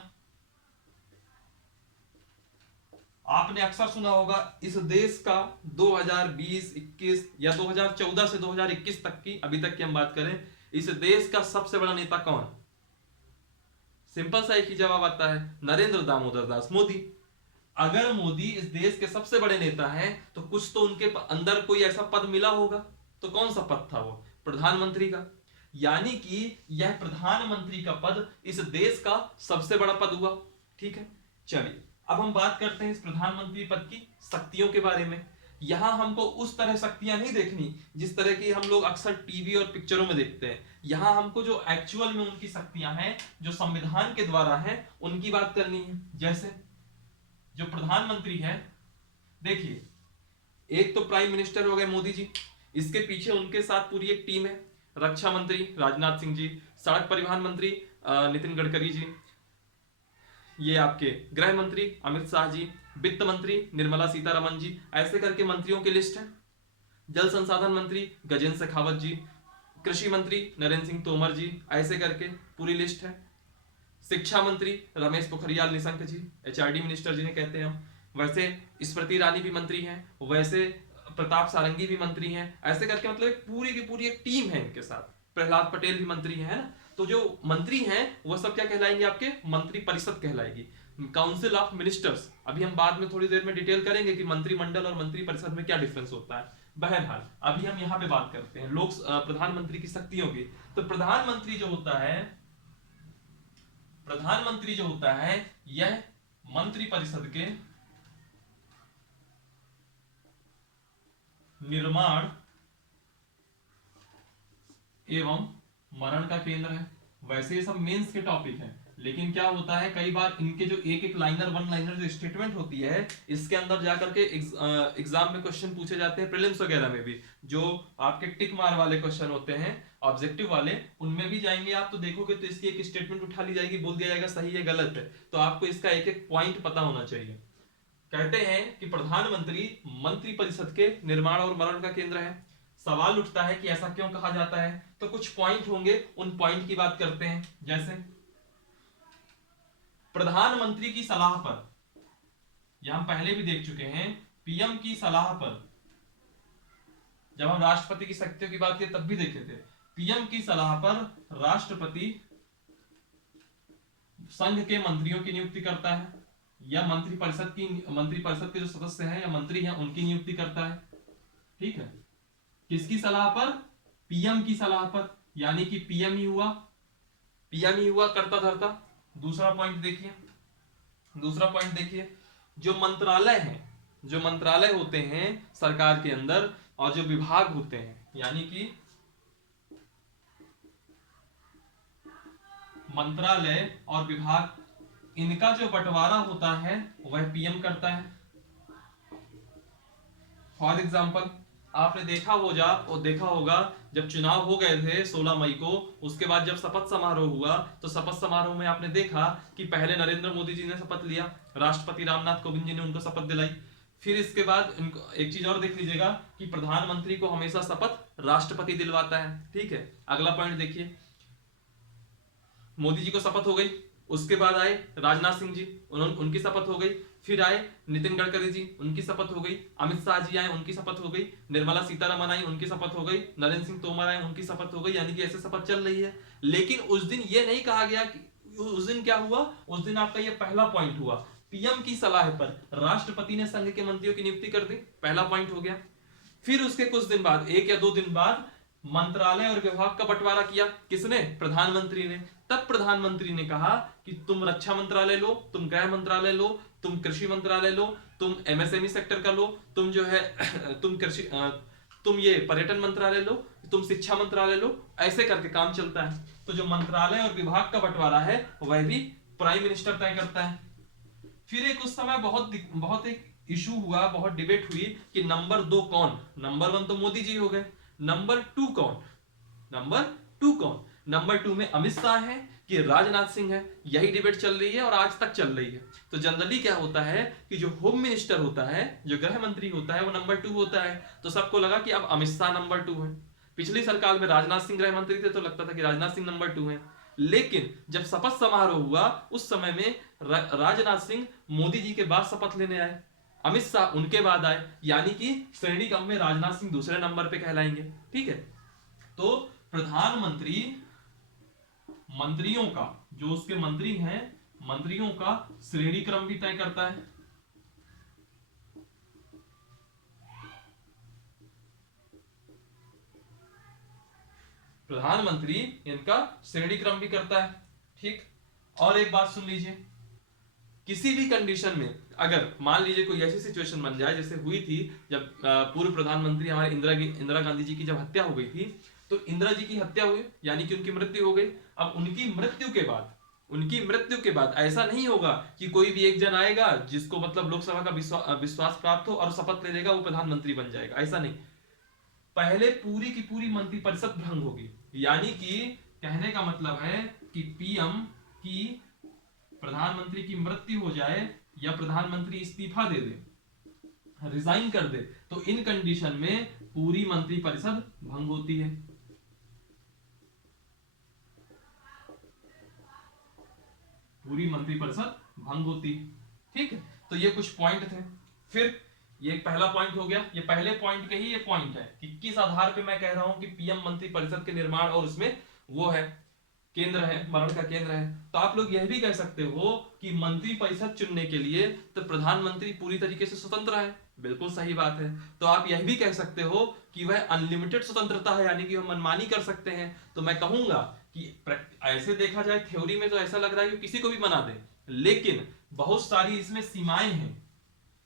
आपने अक्सर सुना होगा इस देश का 2020-21 या 2014 से 2021 तक की, अभी तक की हम बात करें, इस देश का सबसे बड़ा नेता कौन? सिंपल सा एक ही जवाब आता है, नरेंद्र दामोदर दास मोदी। अगर मोदी इस देश के सबसे बड़े नेता हैं, तो कुछ तो उनके अंदर कोई ऐसा पद मिला होगा। तो कौन सा पद था वो? प्रधानमंत्री का। यानी कि यह प्रधानमंत्री का पद इस देश का सबसे बड़ा पद हुआ। ठीक है, चलिए अब हम बात करते हैं इस प्रधानमंत्री पद की शक्तियों के बारे में। यहां हमको उस तरह शक्तियां नहीं देखनी जिस तरह की हम लोग अक्सर टीवी और पिक्चरों में देखते हैं। यहां हमको जो एक्चुअल में उनकी शक्तियां हैं, जो संविधान के द्वारा हैं, उनकी बात करनी है। जैसे जो प्रधानमंत्री है, देखिए, एक तो प्राइम मिनिस्टर हो गए मोदी जी, इसके पीछे उनके साथ पूरी एक टीम है। रक्षा मंत्री राजनाथ सिंह जी, सड़क परिवहन मंत्री नितिन गडकरी जी, ये आपके गृह मंत्री अमित शाह जी, वित्त मंत्री निर्मला सीतारमन जी, ऐसे करके मंत्रियों की लिस्ट है। जल संसाधन मंत्री गजेंद्र शेखावत जी, कृषि मंत्री नरेंद्र सिंह तोमर जी, ऐसे करके पूरी लिस्ट है। शिक्षा मंत्री रमेश पोखरियाल निशंक जी, एचआरडी मिनिस्टर जिन्हें कहते हैं हम, वैसे स्मृति ईरानी भी मंत्री हैं, वैसे प्रताप सारंगी भी मंत्री हैं, ऐसे करके मतलब पूरी की पूरी एक टीम है इनके साथ। प्रहलाद पटेल भी मंत्री है ना। तो जो मंत्री हैं वो सब क्या कहलाएंगे? आपके मंत्री परिषद कहलाएगी, काउंसिल ऑफ मिनिस्टर्स। अभी हम बाद में थोड़ी देर में डिटेल करेंगे कि मंत्रिमंडल और मंत्री परिषद में क्या डिफरेंस होता है। बहरहाल अभी हम यहाँ पे बात करते हैं लोक प्रधानमंत्री की शक्तियों की। तो प्रधानमंत्री जो होता है यह मंत्री परिषद के निर्माण एवं मरण का केंद्र है। वैसे ये सब मेंस के टॉपिक हैं, लेकिन क्या होता है कई बार इनके जो एक एक लाइनर वन लाइनर जो स्टेटमेंट होती है, इसके अंदर जाकर के एग्जाम में क्वेश्चन पूछे जाते हैं, प्रीलिम्स वगैरह में भी जो आपके टिक मार वाले क्वेश्चन होते हैं, ऑब्जेक्टिव वाले, उनमें भी जाएंगे आप तो देखोगे तो इसकी एक स्टेटमेंट उठा ली जाएगी, बोल दिया जाएगा सही है गलत है, तो आपको इसका एक एक पॉइंट पता होना चाहिए। कहते हैं कि प्रधानमंत्री मंत्री परिषद के निर्माण और मरण का केंद्र है। सवाल उठता है कि ऐसा क्यों कहा जाता है, तो कुछ पॉइंट होंगे, उन पॉइंट की बात करते हैं। जैसे प्रधानमंत्री की सलाह पर, यह हम पहले भी देख चुके हैं, पीएम की सलाह पर, जब हम राष्ट्रपति की शक्तियों की बात की तब भी देखे थे, पीएम की सलाह पर राष्ट्रपति संघ के मंत्रियों की नियुक्ति करता है, या मंत्री परिषद के जो सदस्य हैं या मंत्री हैं उनकी नियुक्ति करता है। ठीक है, किसकी सलाह पर? पीएम की सलाह पर, यानी कि पीएम ही हुआ कर्ता धर्ता। दूसरा पॉइंट देखिए, दूसरा पॉइंट देखिए, जो मंत्रालय हैं, जो मंत्रालय होते हैं सरकार के अंदर और जो विभाग होते हैं, यानी कि मंत्रालय और विभाग, इनका जो बंटवारा होता है वह पीएम करता है। फॉर एग्जाम्पल आपने देखा होगा जब चुनाव हो गए थे 16 मई को, उसके बाद जब शपथ समारोह हुआ तो शपथ समारोह में आपने देखा कि पहले नरेंद्र मोदी जी ने शपथ लिया, राष्ट्रपति रामनाथ कोविंद जी ने उनको शपथ दिलाई। फिर इसके बाद इनको एक चीज और देख लीजिएगा कि प्रधानमंत्री को हमेशा शपथ राष्ट्रपति दिलवाता है। ठीक है, अगला पॉइंट देखिए, मोदी जी को शपथ हो गई, उसके बाद आए राजनाथ सिंह जी, उनकी शपथ हो गई, फिर आए नितिन गडकरी जी, उनकी शपथ हो गई, अमित शाह जी आए, उनकी शपथ हो गई, निर्मला सीतारमण आई, उनकी शपथ हो गई, नरेंद्र सिंह तोमर आए, उनकी शपथ हो गई, यानी कि ऐसे शपथ चल रही है। लेकिन उस दिन ये नहीं कहा गया कि उस दिन क्या हुआ, उस दिन आपका ये पहला पॉइंट हुआ, पीएम की सलाह पर राष्ट्रपति ने संघ के मंत्रियों की नियुक्ति कर दी, पहला पॉइंट हो गया। फिर उसके कुछ दिन बाद, 1 या 2 दिन बाद, मंत्रालय और विभाग का बंटवारा किया, किसने? प्रधानमंत्री ने। तब प्रधानमंत्री ने कहा कि तुम रक्षा मंत्रालय लो, तुम गृह मंत्रालय लो, तुम कृषि मंत्रालय लो, तुम एमएसएमई सेक्टर का लो, तुम जो है तुम ये पर्यटन मंत्रालय लो, तुम शिक्षा मंत्रालय लो, ऐसे करके काम चलता है। तो जो मंत्रालय और विभाग का बंटवारा है वह भी प्राइम मिनिस्टर तय करता है। फिर एक उस समय बहुत एक इशू हुआ, बहुत डिबेट हुई कि नंबर 2 कौन? नंबर 1 तो मोदी जी हो गए, नंबर 2 कौन? नंबर 2 में अमित शाह है कि राजनाथ सिंह है, यही डिबेट चल रही है और आज तक चल रही है। तो जनरली क्या होता है कि जो होम मिनिस्टर होता है, जो गृह मंत्री होता है, वो नंबर 2 होता है। तो सबको लगा कि अब अमित शाह नंबर 2 है। पिछली सरकार में राजनाथ सिंह गृह मंत्री थे तो लगता था कि राजनाथ सिंह नंबर 2 है। लेकिन जब शपथ समारोह हुआ उस समय में राजनाथ सिंह मोदी जी के बाद शपथ लेने आए, अमित शाह उनके बाद आए, यानी कि श्रेणी क्रम में राजनाथ सिंह दूसरे नंबर पे कहलाएंगे। ठीक है, तो प्रधानमंत्री मंत्रियों का, जो उसके मंत्री हैं, मंत्रियों का श्रेणी क्रम भी तय करता है। प्रधानमंत्री इनका श्रेणी क्रम भी करता है। ठीक, और एक बात सुन लीजिए, किसी भी कंडीशन में अगर मान लीजिए कोई ऐसी सिचुएशन बन जाए जैसे हुई थी जब पूर्व प्रधानमंत्री हमारे इंदिरा गांधी जी की जब हत्या हो गई थी, तो इंदिरा जी की हत्या हुई यानी कि उनकी मृत्यु हो गई। अब उनकी मृत्यु के बाद ऐसा नहीं होगा कि कोई भी एक जन आएगा जिसको मतलब लोकसभा का विश्वास प्राप्त हो और शपथ ले लेगा, वो प्रधानमंत्री बन जाएगा, ऐसा नहीं। पहले पूरी की पूरी मंत्रिपरिषद भंग होगी, यानी कि कहने का मतलब है कि पीएम की, प्रधानमंत्री की मृत्यु हो जाए या प्रधानमंत्री इस्तीफा दे दे, रिजाइन कर दे, तो इन कंडीशन में पूरी मंत्रिपरिषद भंग होती है। पूरी मंत्रिपरिषद भंग होती है। ठीक है, तो ये कुछ पॉइंट थे। फिर ये पहला पॉइंट हो गया, ये पहले पॉइंट के ही ये पॉइंट है कि किस आधार पे मैं कह रहा हूं कि पीएम मंत्रिपरिषद के निर्माण और उसमें वो है केंद्र है, मरण का केंद्र है। तो आप लोग यह भी कह सकते हो कि मंत्रिपरिषद चुनने के लिए तो प्रधानमंत्री पूरी तरीके से स्वतंत्र है, बिल्कुल सही बात है। तो आप यह भी कह सकते हो कि वह अनलिमिटेड स्वतंत्रता है, यानी कि हम मनमानी कर सकते हैं। तो मैं कहूंगा कि ऐसे देखा जाए थ्योरी में तो ऐसा लग रहा है कि किसी को भी बना दे, लेकिन बहुत सारी इसमें सीमाएं हैं,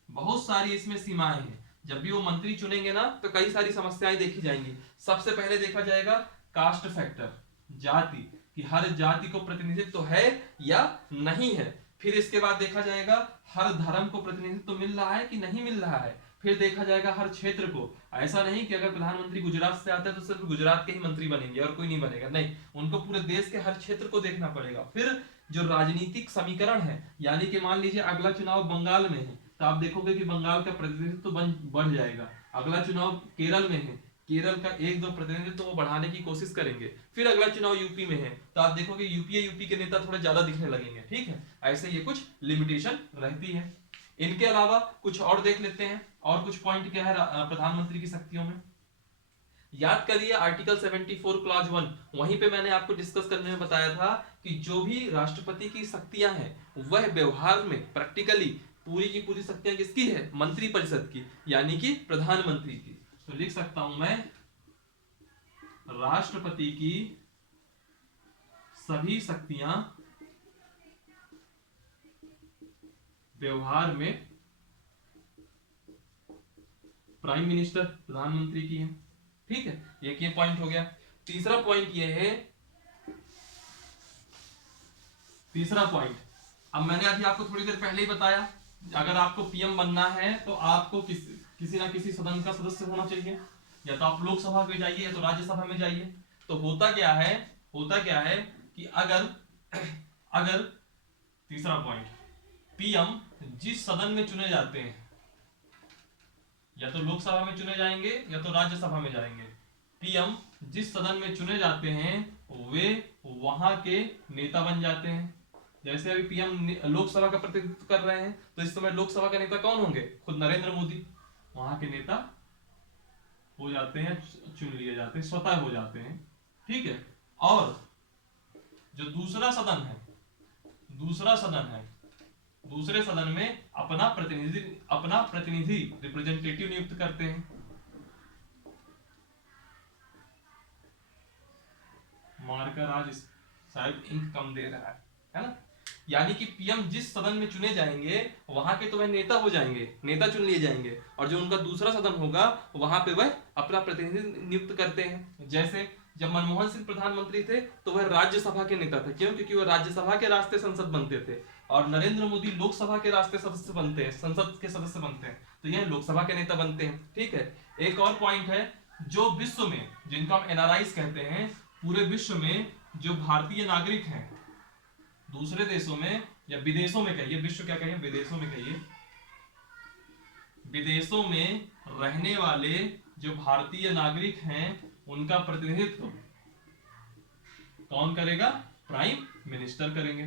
बहुत सारी इसमें सीमाएं हैं। जब भी वो मंत्री चुनेंगे ना तो कई सारी समस्याएं देखी जाएंगी। सबसे पहले देखा जाएगा कास्ट फैक्टर, जाति, कि हर जाति को प्रतिनिधित्व है या नहीं है। फिर इसके बाद देखा जाएगा हर धर्म को प्रतिनिधित्व मिल रहा है कि नहीं मिल रहा है। फिर देखा जाएगा हर क्षेत्र को, ऐसा नहीं कि अगर प्रधानमंत्री गुजरात से आता है तो सिर्फ गुजरात के ही मंत्री बनेंगे और कोई नहीं बनेगा, नहीं, उनको पूरे देश के हर क्षेत्र को देखना पड़ेगा। फिर जो राजनीतिक समीकरण है, यानी कि मान लीजिए अगला चुनाव बंगाल में है तो आप देखोगे कि बंगाल का प्रतिनिधित्व बढ़ जाएगा। अगला चुनाव केरल में है, केरल का 1-2 प्रतिनिधित्व वो बढ़ाने की कोशिश करेंगे। फिर अगला चुनाव यूपी में है तो आप देखोगे यूपी के नेता थोड़े ज्यादा दिखने लगेंगे। ठीक है, ऐसे ये कुछ लिमिटेशन रहती है। इनके अलावा कुछ और देख लेते हैं, और कुछ पॉइंट क्या है प्रधानमंत्री की शक्तियों में। याद करिए आर्टिकल 74 क्लॉज 1, वहीं पे मैंने आपको डिस्कस करने में बताया था कि जो भी राष्ट्रपति की शक्तियां हैं वह व्यवहार में प्रैक्टिकली पूरी की पूरी शक्तियां किसकी है? मंत्रिपरिषद की, यानी कि प्रधानमंत्री की। तो लिख सकता हूं मैं, राष्ट्रपति की सभी शक्तियां व्यवहार में प्राइम मिनिस्टर प्रधानमंत्री की है। ठीक है, एक ये पॉइंट हो गया। तीसरा पॉइंट ये है, तीसरा पॉइंट, अब मैंने अभी आपको थोड़ी देर पहले ही बताया, अगर आपको पीएम बनना है तो आपको किसी ना किसी सदन का सदस्य होना चाहिए, या तो आप लोकसभा में जाइए या तो राज्यसभा में जाइए। तो होता क्या है, होता क्या है कि अगर अगर तीसरा पॉइंट, पीएम जिस सदन में चुने जाते हैं, या तो लोकसभा में चुने जाएंगे या तो राज्यसभा में जाएंगे, पीएम जिस सदन में चुने जाते हैं वे वहां के नेता बन जाते हैं। जैसे अभी पीएम लोकसभा का प्रतिनिधित्व कर रहे हैं, तो इस समय लोकसभा का नेता कौन होंगे? खुद नरेंद्र मोदी। वहां के नेता हो जाते हैं, चुन लिए जाते हैं, स्वतः हो जाते हैं। ठीक है, और जो दूसरा सदन है, दूसरे सदन में अपना प्रतिनिधि रिप्रेजेंटेटिव नियुक्त करते हैं। मार्कर आज शायद इंक कम दे रहा है ना? यानी कि पीएम जिस सदन में चुने जाएंगे वहां के तो वह नेता हो जाएंगे, नेता चुन लिए जाएंगे, और जो उनका दूसरा सदन होगा वहां पे वह अपना प्रतिनिधि नियुक्त करते हैं। जैसे जब मनमोहन सिंह प्रधानमंत्री थे तो वह राज्यसभा के नेता थे। क्यों? क्योंकि वह राज्यसभा के रास्ते संसद बनते थे, और नरेंद्र मोदी लोकसभा के रास्ते सदस्य बनते हैं, संसद के सदस्य बनते हैं, तो यह लोकसभा के नेता बनते हैं। ठीक है, एक और पॉइंट है, जो विश्व में, जिनको हम एनआरआईज कहते हैं, पूरे विश्व में जो भारतीय नागरिक हैं, दूसरे देशों में या विदेशों में कहिए, विश्व क्या कहिए, विदेशों में कहिए, विदेशों में रहने वाले जो भारतीय नागरिक हैं उनका प्रतिनिधित्व कौन करेगा? प्राइम मिनिस्टर करेंगे।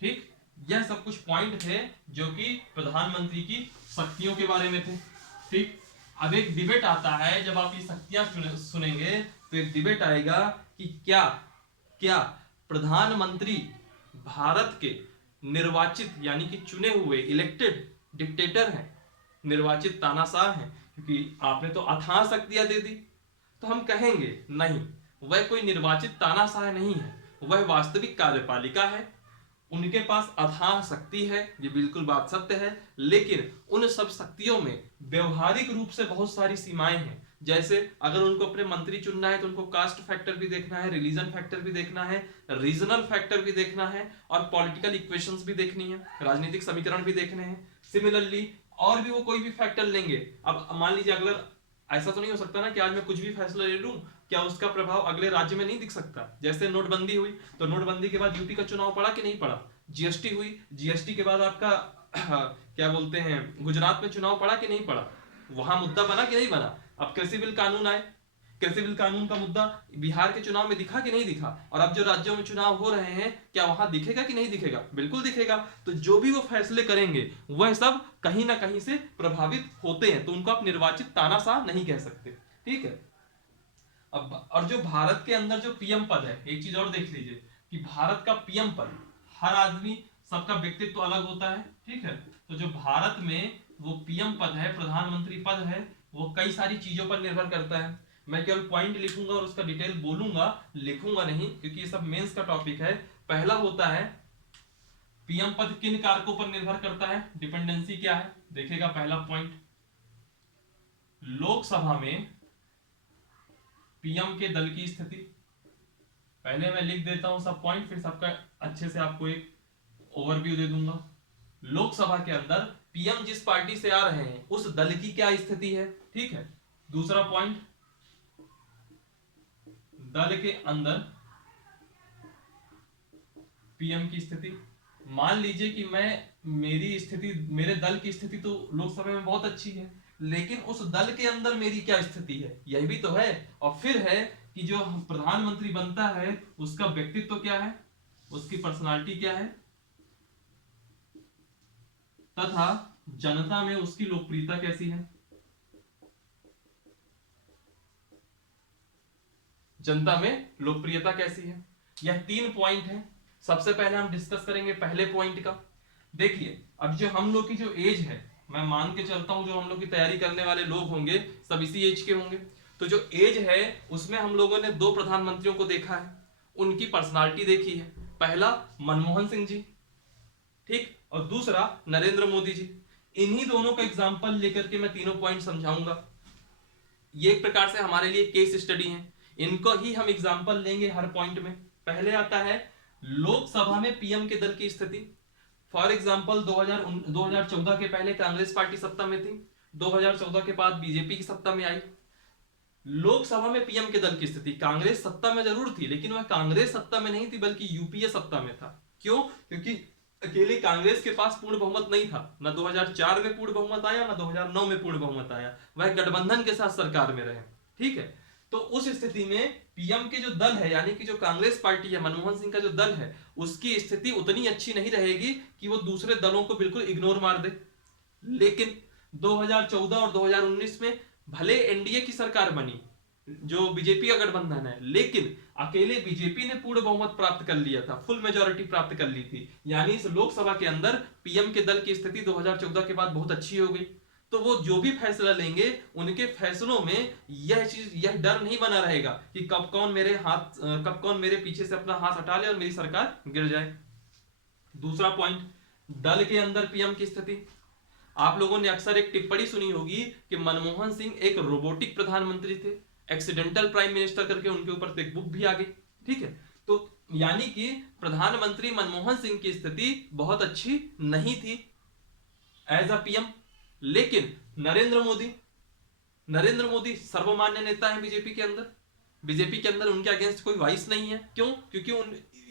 ठीक, यह सब कुछ पॉइंट थे जो कि प्रधानमंत्री की शक्तियों के बारे में थे। ठीक, अब एक डिबेट आता है, जब आप ये शक्तियां सुनेंगे तो एक डिबेट आएगा कि क्या प्रधानमंत्री भारत के निर्वाचित यानी कि चुने हुए इलेक्टेड डिक्टेटर हैं, निर्वाचित तानाशाह हैं? क्योंकि आपने तो अथाह शक्तियां दे दी। तो हम कहेंगे नहीं, वह कोई निर्वाचित तानाशाह नहीं है, वह वास्तविक कार्यपालिका है। उनके पास अथाह शक्ति है, ये बिल्कुल बात सत्य है, लेकिन उन सब शक्तियों में व्यवहारिक रूप से बहुत सारी सीमाएं हैं। जैसे अगर उनको अपने मंत्री चुनना है तो उनको कास्ट फैक्टर भी देखना है, रिलीजन फैक्टर भी देखना है, रीजनल फैक्टर भी देखना है, और पॉलिटिकल इक्वेशंस भी देखनी है, राजनीतिक समीकरण भी देखने हैं। सिमिलरली और भी वो कोई भी फैक्टर लेंगे। अब मान लीजिए, अगर ऐसा तो नहीं हो सकता ना कि आज मैं कुछ भी फैसला ले लूं, क्या उसका प्रभाव अगले राज्य में नहीं दिख सकता? जैसे नोटबंदी हुई, तो नोटबंदी के बाद यूपी का चुनाव पड़ा कि नहीं पड़ा? जीएसटी हुई, जीएसटी के बाद आपका क्या बोलते हैं, गुजरात में चुनाव पड़ा कि नहीं पड़ा? वहां मुद्दा बना कि नहीं बना? अब कृषि बिल कानून आए, कृषि बिल कानून का मुद्दा बिहार के चुनाव में दिखा कि नहीं दिखा? और अब जो राज्यों में चुनाव हो रहे हैं, क्या वहां दिखेगा कि नहीं दिखेगा? बिल्कुल दिखेगा। तो जो भी वो फैसले करेंगे वह सब कहीं ना कहीं से प्रभावित होते हैं, तो उनको आप निर्वाचित तानाशाह नहीं कह सकते। ठीक है, अब और जो भारत के अंदर जो पीएम पद है, एक चीज और देख लीजिए कि भारत का पीएम पद, हर आदमी, सबका व्यक्तित्व अलग होता है। ठीक है, तो जो भारत में वो पीएम पद है, प्रधानमंत्री पद है, वो कई सारी चीजों पर निर्भर करता है। मैं केवल पॉइंट लिखूंगा और उसका डिटेल बोलूंगा, लिखूंगा नहीं, क्योंकि ये सब मेंस का टॉपिक है। पहला होता है, पीएम पद किन कारकों पर निर्भर करता है, डिपेंडेंसी क्या है, देखेगा पहला पॉइंट। लोकसभा में पीएम के दल की स्थिति, पहले मैं लिख देता हूं सब पॉइंट, फिर सबका अच्छे से आपको एक ओवरव्यू दे दूंगा। लोकसभा के अंदर पीएम जिस पार्टी से आ रहे हैं उस दल की क्या स्थिति है। ठीक है, दूसरा पॉइंट, दल के अंदर पीएम की स्थिति। मान लीजिए कि मेरी स्थिति, मेरे दल की स्थिति तो लोकसभा में बहुत अच्छी है, लेकिन उस दल के अंदर मेरी क्या स्थिति है, यह भी तो है। और फिर है कि जो प्रधानमंत्री बनता है उसका व्यक्तित्व क्या है, उसकी पर्सनालिटी क्या है, तथा जनता में उसकी लोकप्रियता कैसी है, जनता में लोकप्रियता कैसी है। यह 3 पॉइंट है। सबसे पहले हम डिस्कस करेंगे पहले पॉइंट का। देखिए, अब जो हम लोग की जो एज है, मैं मान के चलता हूं जो हम लोग की तैयारी करने वाले लोग होंगे सब इसी एज के होंगे, तो जो एज है उसमें हम लोगों ने 2 प्रधानमंत्रियों को देखा है, उनकी पर्सनालिटी देखी है। पहला मनमोहन सिंह जी, ठीक। और दूसरा नरेंद्र मोदी जी। इन्हीं दोनों का एग्जांपल लेकर के मैं तीनों पॉइंट समझाऊंगा। ये एक प्रकार से हमारे लिए केस स्टडी है, इनको ही हम एग्जांपल लेंगे हर पॉइंट में। पहले आता है लोकसभा में पीएम के दल की स्थिति। फॉर एग्जांपल 2014 के पहले कांग्रेस पार्टी सत्ता में थी, 2014 के बाद बीजेपी की सत्ता में आई। लोकसभा में पीएम के दल की स्थिति, कांग्रेस सत्ता में जरूर थी लेकिन वह कांग्रेस सत्ता में नहीं थी बल्कि यूपीए सत्ता में था। क्यों? क्योंकि अकेले कांग्रेस के पास पूर्ण बहुमत नहीं था, ना 2004 में पूर्ण बहुमत आया ना 2009 में पूर्ण बहुमत आया, वह गठबंधन के साथ सरकार में रहे। ठीक है, तो उस स्थिति में पीएम के जो दल है यानी कि जो कांग्रेस पार्टी है, मनमोहन सिंह का जो दल है, उसकी स्थिति उतनी अच्छी नहीं रहेगी कि वो दूसरे दलों को बिल्कुल इग्नोर मार दे। लेकिन 2014 और 2019 में भले एनडीए की सरकार बनी, जो बीजेपी का गठबंधन है, लेकिन अकेले बीजेपी ने पूर्ण बहुमत प्राप्त कर लिया था, फुल मेजोरिटी प्राप्त कर ली थी। यानी इस लोकसभा के अंदर पीएम के दल की स्थिति 2014 के बाद बहुत अच्छी हो गई। तो वो जो भी फैसला लेंगे उनके फैसलों में यह डर नहीं बना रहेगा कि कब कौन मेरे पीछे से अपना हाथ हटा ले और मेरी सरकार गिर जाए। दूसरा पॉइंट, दल के अंदर पीएम की स्थिति। आप लोगों ने अक्सर एक टिप्पणी सुनी होगी कि मनमोहन सिंह एक रोबोटिक प्रधानमंत्री थे, एक्सीडेंटल प्राइम मिनिस्टर करके उनके ऊपर एक बुक भी आ गई। ठीक है, तो यानी कि प्रधानमंत्री मनमोहन सिंह की स्थिति बहुत अच्छी नहीं थी एज अ पीएम। लेकिन नरेंद्र मोदी सर्वमान्य नेता है बीजेपी के अंदर उनके अगेंस्ट कोई वॉइस नहीं है। क्यों? क्योंकि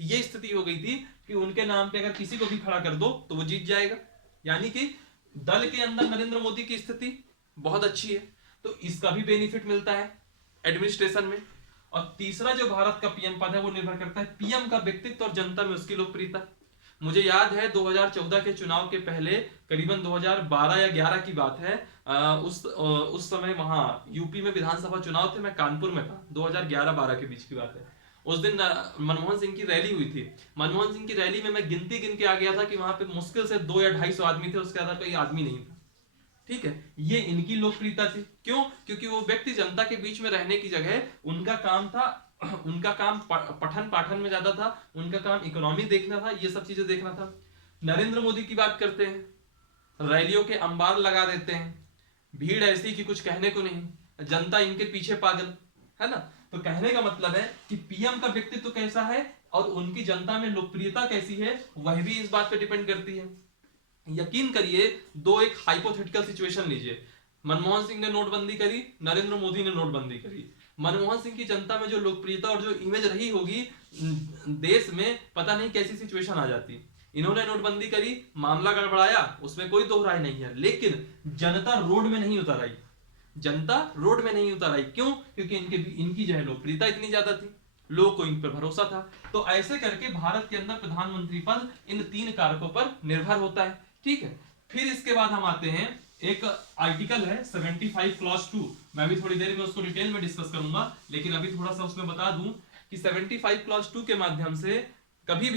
ये स्थिति हो गई थी कि उनके नाम पे अगर किसी को भी खड़ा कर दो तो वो जीत जाएगा। यानी कि दल के अंदर नरेंद्र मोदी की स्थिति बहुत अच्छी है, तो इसका भी बेनिफिट मिलता है एडमिनिस्ट्रेशन में। और तीसरा जो भारत का पीएम पद है वो निर्भर करता है पीएम का व्यक्तित्व और जनता में उसकी लोकप्रियता। मुझे याद है 2014 के चुनाव के पहले करीबन 2012 या 11 की बात है, उस समय वहां यूपी में विधानसभा चुनाव थे, मैं कानपुर में था, 2011-12 के बीच की बात है। उस दिन मनमोहन सिंह की रैली हुई थी। मनमोहन सिंह की रैली में मैं गिनती गिन के आ गया था कि वहां पे मुश्किल से 200 या 250 आदमी थे, उसके अंदर कोई आदमी नहीं था। ठीक है, ये इनकी लोकप्रियता थी। क्यों? क्योंकि वो व्यक्ति जनता के बीच में रहने की जगह उनका काम पठन पाठन में ज्यादा था, उनका काम इकोनॉमी देखना था, ये सब चीजें देखना था। नरेंद्र मोदी की बात करते हैं, रैलियों के अंबार लगा देते हैं, भीड़ ऐसी कि कुछ कहने को नहीं, जनता इनके पीछे पागल है ना। तो कहने का मतलब है कि पीएम का व्यक्तित्व कैसा है और उनकी जनता में लोकप्रियता कैसी है, वह भी इस बात पे डिपेंड करती है। यकीन करिए, एक हाइपोथेटिकल सिचुएशन लीजिए। मनमोहन सिंह ने नोटबंदी करी, नरेंद्र मोदी ने नोटबंदी करी। मनमोहन सिंह की जनता में जो लोकप्रियता और जो इमेज रही होगी देश में, पता नहीं कैसी सिचुएशन आ जाती। इन्होंने नोटबंदी करी, मामला गड़बड़ाया, उसमें कोई दो राय नहीं है, लेकिन जनता रोड में नहीं उतर आई। क्यों? क्योंकि इनकी जो है लोकप्रियता इतनी ज्यादा थी, लोगों को इन पर भरोसा था। तो ऐसे करके भारत के अंदर प्रधानमंत्री पद इन 3 कारकों पर निर्भर होता है। ठीक है, फिर इसके बाद हम आते हैं, एक आर्टिकल है 75 क्लॉज 2, मैं भी थोड़ी देर में उसको डिटेल में डिस्कस करूंगा, लेकिन अभी थोड़ा सा उसमें बता दूं कि 75 क्लॉज 2 के माध्यम से कभी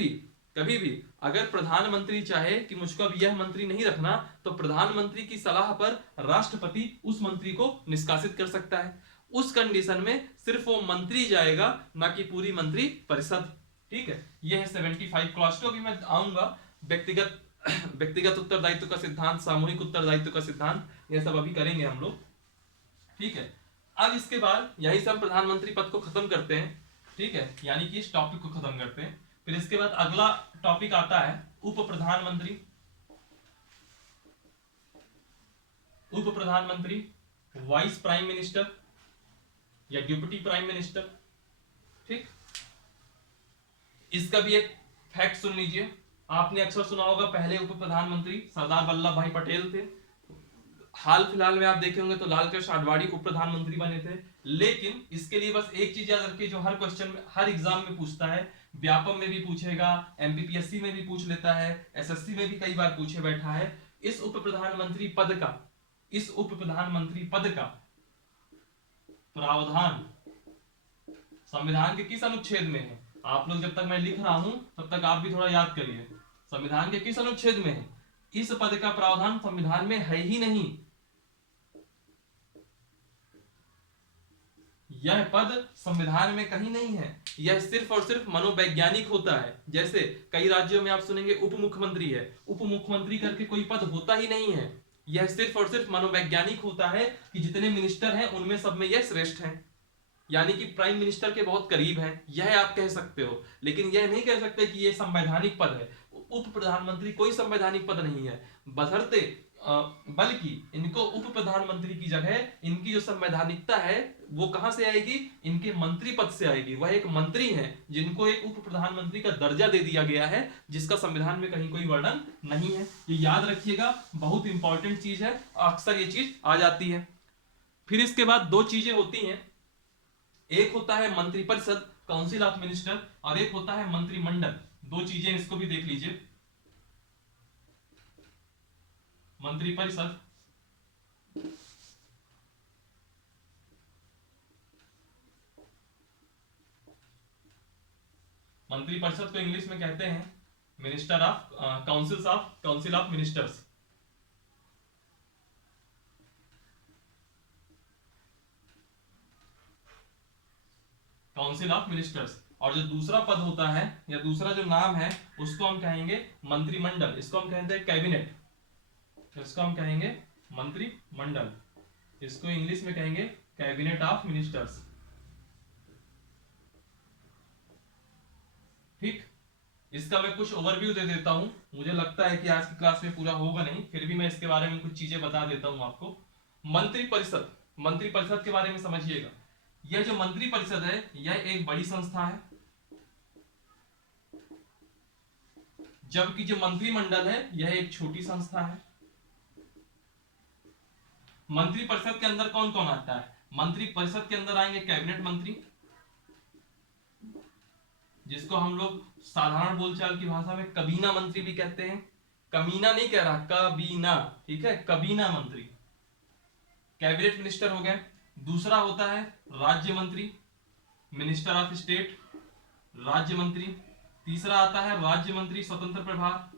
भी अगर प्रधानमंत्री चाहे कि मुझको अब यह मंत्री नहीं रखना, तो प्रधानमंत्री की सलाह पर राष्ट्रपति उस मंत्री को निष्कासित कर सकता है। उस कंडीशन में सिर्फ वो मंत्री जाएगा, ना कि पूरी मंत्री परिषद। ठीक है, यह है 75 क्लॉज 2। अभी मैं आऊंगा व्यक्तिगत उत्तरदायित्व का सिद्धांत, सामूहिक उत्तरदायित्व का सिद्धांत, यह सब अभी करेंगे हम लोग। ठीक है, अब इसके बाद यही से हम प्रधानमंत्री पद को खत्म करते हैं। ठीक है, यानी कि इस टॉपिक को खत्म करते हैं। फिर इसके बाद अगला टॉपिक आता है उप प्रधानमंत्री, वाइस प्राइम मिनिस्टर या डिप्टी प्राइम मिनिस्टर। ठीक, इसका भी एक फैक्ट सुन लीजिए। आपने अक्सर सुना होगा, पहले उप प्रधानमंत्री सरदार वल्लभ भाई पटेल थे। हाल फिलहाल में आप देखे होंगे तो लाल कृष्ण आडवाणी उप प्रधानमंत्री बने थे। लेकिन इसके लिए बस एक चीज याद रखिए, जो हर क्वेश्चन में, हर एग्जाम में पूछता है, व्यापम में भी पूछेगा, एमपीपीएससी में भी पूछ लेता है, एसएससी में भी कई बार पूछे बैठा है। इस उप प्रधानमंत्री पद का प्रावधान संविधान के किस अनुच्छेद में है? आप लोग जब तक मैं लिख रहा हूं तब तक आप भी थोड़ा याद करिए, संविधान के किस अनुच्छेद में है? इस पद का प्रावधान संविधान में है ही नहीं। यह पद संविधान में कहीं नहीं है। यह सिर्फ और सिर्फ मनोवैज्ञानिक होता है। जैसे कई राज्यों में आप सुनेंगे उप मुख्यमंत्री है, उप मुख्यमंत्री करके कोई पद होता ही नहीं है। यह सिर्फ और सिर्फ मनोवैज्ञानिक होता है कि जितने मिनिस्टर हैं उनमें सब में यह श्रेष्ठ हैं, यानी कि प्राइम मिनिस्टर के बहुत करीब हैं, यह आप कह सकते हो। लेकिन यह नहीं कह सकते कि यह संवैधानिक पद है। उप प्रधानमंत्री कोई संवैधानिक पद नहीं है, बशर्ते बल्कि इनको उप प्रधानमंत्री की जगह इनकी जो संवैधानिकता है वो कहां से आएगी, इनके मंत्री पद से आएगी। वह एक मंत्री हैं जिनको एक उप प्रधानमंत्री का दर्जा दे दिया गया है, जिसका संविधान में कहीं कोई वर्णन नहीं है। ये याद रखिएगा, बहुत इंपॉर्टेंट चीज है, अक्सर ये चीज आ जाती है। फिर इसके बाद दो चीजें होती हैं, एक होता है मंत्रिपरिषद काउंसिल ऑफ मिनिस्टर, और एक होता है मंत्रिमंडल। दो चीजें इसको भी देख लीजिए। मंत्रिपरिषद, मंत्रिपरिषद को इंग्लिश में कहते हैं minister of council of ministers. Council of ministers. और जो दूसरा पद होता है या दूसरा जो नाम है उसको हम कहेंगे मंत्रिमंडल, इसको हम कहते हैं कैबिनेट, इसको हम कहेंगे मंत्रिमंडल, इसको इंग्लिश में कहेंगे कैबिनेट ऑफ मिनिस्टर्स। ठीक, इसका मैं कुछ ओवरव्यू दे देता हूं। मुझे लगता है कि आज की क्लास में पूरा होगा नहीं, फिर भी मैं इसके बारे में कुछ चीजें बता देता हूं आपको। मंत्रिपरिषद, मंत्रिपरिषद के बारे में समझिएगा। यह जो मंत्रिपरिषद है यह एक बड़ी संस्था है, जबकि जो मंत्रिमंडल है यह एक छोटी संस्था है। मंत्रिपरिषद के अंदर कौन कौन आता है? मंत्रिपरिषद के अंदर आएंगे कैबिनेट मंत्री, जिसको हम लोग साधारण बोलचाल की भाषा में कबीना मंत्री भी कहते हैं। कमीना नहीं कह रहा, कबीना, ठीक है, कबीना मंत्री, कैबिनेट मिनिस्टर हो गए। दूसरा होता है राज्य मंत्री, मिनिस्टर ऑफ स्टेट, राज्य मंत्री। तीसरा आता है राज्य मंत्री स्वतंत्र प्रभार।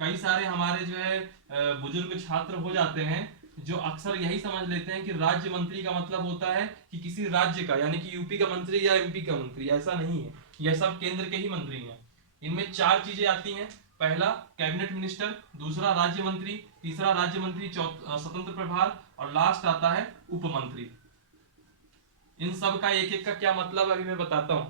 कई सारे हमारे जो है बुजुर्ग छात्र हो जाते हैं जो अक्सर यही समझ लेते हैं कि राज्य मंत्री का मतलब होता है कि किसी राज्य का, यानी कि यूपी का मंत्री या एमपी का मंत्री। ऐसा नहीं है, यह सब केंद्र के ही मंत्री हैं। इनमें चार चीजें आती हैं, पहला कैबिनेट मिनिस्टर, दूसरा राज्य मंत्री, तीसरा राज्य मंत्री स्वतंत्र प्रभार, और लास्ट आता है उप मंत्री। इन सब का एक एक का क्या मतलब अभी मैं बताता हूं।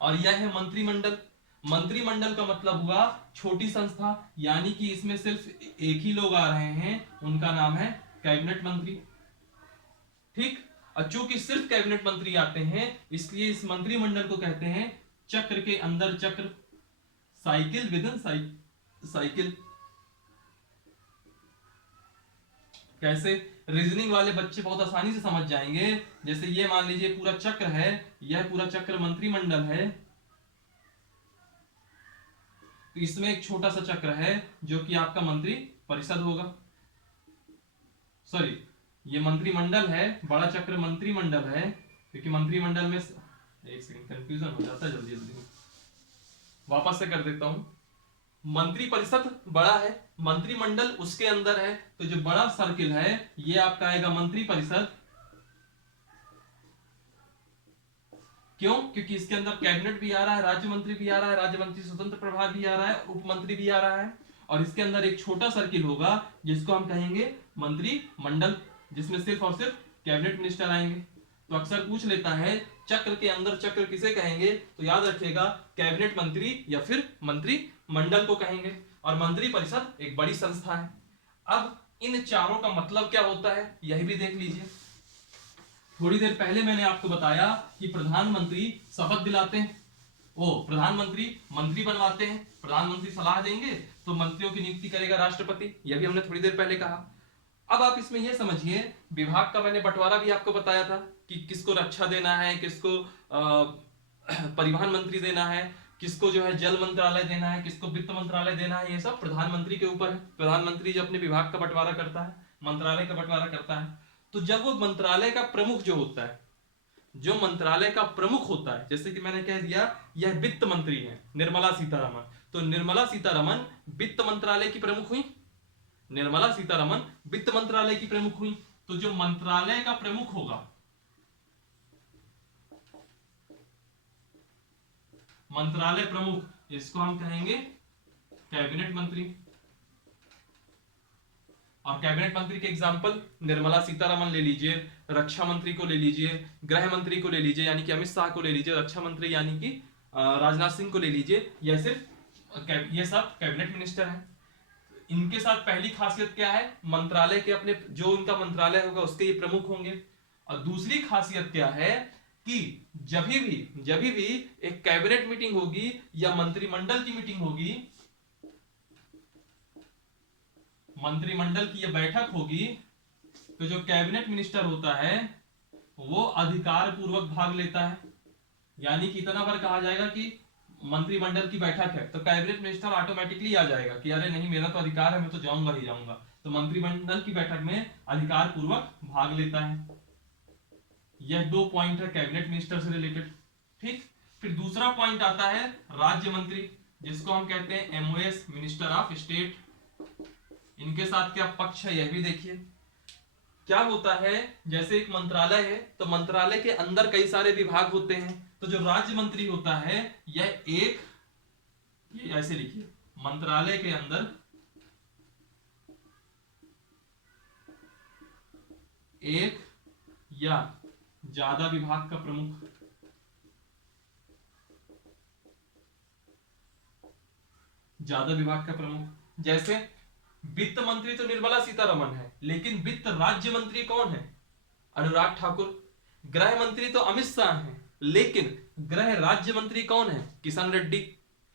और यह है मंत्रिमंडल। मंत्रिमंडल का मतलब हुआ छोटी संस्था, यानी कि इसमें सिर्फ एक ही लोग आ रहे हैं, उनका नाम है कैबिनेट मंत्री। ठीक, और चूंकि सिर्फ कैबिनेट मंत्री आते हैं इसलिए इस मंत्रिमंडल को कहते हैं चक्र के अंदर चक्र, साइकिल विद इन साइकिल। कैसे? रीजनिंग वाले बच्चे बहुत आसानी से समझ जाएंगे। जैसे ये मान लीजिए पूरा चक्र है, यह पूरा चक्र मंत्रिमंडल है, तो इसमें एक छोटा सा चक्र है जो कि आपका मंत्री परिषद होगा। सॉरी, ये मंत्रिमंडल है, बड़ा चक्र मंत्रिमंडल है, क्योंकि मंत्रिमंडल में एक सेकंड कंफ्यूजन हो जाता है, जल्दी जल्दी वापस से कर देता हूं। मंत्री परिषद बड़ा है, मंत्रिमंडल उसके अंदर है, तो जो बड़ा सर्किल है ये आपका आएगा मंत्री परिषद। क्यों? क्योंकि इसके अंदर कैबिनेट भी आ रहा है, राज्य मंत्री भी आ रहा है, राज्य मंत्री स्वतंत्र प्रभार भी आ रहा है, उप मंत्री भी आ रहा है, और इसके अंदर एक छोटा सर्किल होगा जिसको हम कहेंगे मंत्रिमंडल, जिसमें सिर्फ और सिर्फ कैबिनेट मिनिस्टर आएंगे। तो अक्सर पूछ लेता है चक्र के अंदर चक्र किसे कहेंगे, तो याद रखिएगा कैबिनेट मंत्री या फिर मंत्रिमंडल को कहेंगे। और मंत्री परिषद एक बड़ी संस्था है। अब इन चारों का मतलब क्या होता है यही भी देख लीजिए। थोड़ी देर पहले मैंने आपको बताया कि प्रधानमंत्री शपथ दिलाते हैं, प्रधानमंत्री मंत्री बनवाते हैं, प्रधानमंत्री सलाह देंगे तो मंत्रियों की नियुक्ति करेगा राष्ट्रपति, यह भी हमने थोड़ी देर पहले कहा। अब आप इसमें यह समझिए, विभाग का मैंने बंटवारा भी आपको बताया था कि किसको रक्षा देना है, किसको परिवहन मंत्री देना है, किसको जो है जल मंत्रालय देना है, किसको वित्त मंत्रालय देना है, ये सब प्रधानमंत्री के ऊपर है। प्रधानमंत्री जो अपने विभाग का बंटवारा करता है, मंत्रालय का बंटवारा करता है। तो जब वो मंत्रालय का प्रमुख जो होता है, जो मंत्रालय का प्रमुख होता है, जैसे कि मैंने कह दिया यह वित्त मंत्री है निर्मला सीतारमण, तो निर्मला सीतारमण वित्त मंत्रालय की प्रमुख हुई, निर्मला सीतारमण वित्त मंत्रालय की प्रमुख हुई। तो जो मंत्रालय का प्रमुख होगा, मंत्रालय प्रमुख, इसको हम कहेंगे कैबिनेट मंत्री। और कैबिनेट मंत्री के एग्जांपल निर्मला सीतारमन ले लीजिए, रक्षा मंत्री को ले लीजिए, गृह मंत्री को ले लीजिए यानी कि अमित शाह को ले लीजिए, रक्षा मंत्री यानी कि राजनाथ सिंह को ले लीजिए। यह सिर्फ ये सब कैबिनेट मिनिस्टर हैं। इनके साथ पहली खासियत क्या है, मंत्रालय के अपने जो उनका मंत्रालय होगा उसके ये प्रमुख होंगे। और दूसरी खासियत क्या है कि जब भी एक कैबिनेट मीटिंग होगी या मंत्रिमंडल की मीटिंग होगी, मंत्रिमंडल की यह बैठक होगी, तो जो कैबिनेट मिनिस्टर होता है वो अधिकार पूर्वक भाग लेता है। यानी कि इतना बार कहा जाएगा कि मंत्रिमंडल की बैठक है तो कैबिनेट मिनिस्टर ऑटोमेटिकली आ जाएगा कि अरे नहीं मेरा तो अधिकार है, मैं तो जाऊंगा ही जाऊंगा। तो मंत्रिमंडल की बैठक में अधिकार पूर्वक भाग लेता है। यह 2 पॉइंट है कैबिनेट मिनिस्टर से रिलेटेड। ठीक, फिर दूसरा पॉइंट आता है राज्य मंत्री, जिसको हम कहते हैं एमओएस, मिनिस्टर ऑफ स्टेट। इनके साथ क्या पक्ष है यह भी देखिए। क्या होता है, जैसे एक मंत्रालय है तो मंत्रालय के अंदर कई सारे विभाग होते हैं, तो जो राज्य मंत्री होता है यह एक, ये ऐसे लिखिए, मंत्रालय के अंदर एक या ज्यादा विभाग का प्रमुख, ज्यादा विभाग का प्रमुख। जैसे वित्त मंत्री तो निर्मला सीतारमन है, लेकिन वित्त राज्य मंत्री कौन है, अनुराग ठाकुर। गृह मंत्री तो अमित शाह है, लेकिन गृह राज्य मंत्री कौन है, किशन रेड्डी,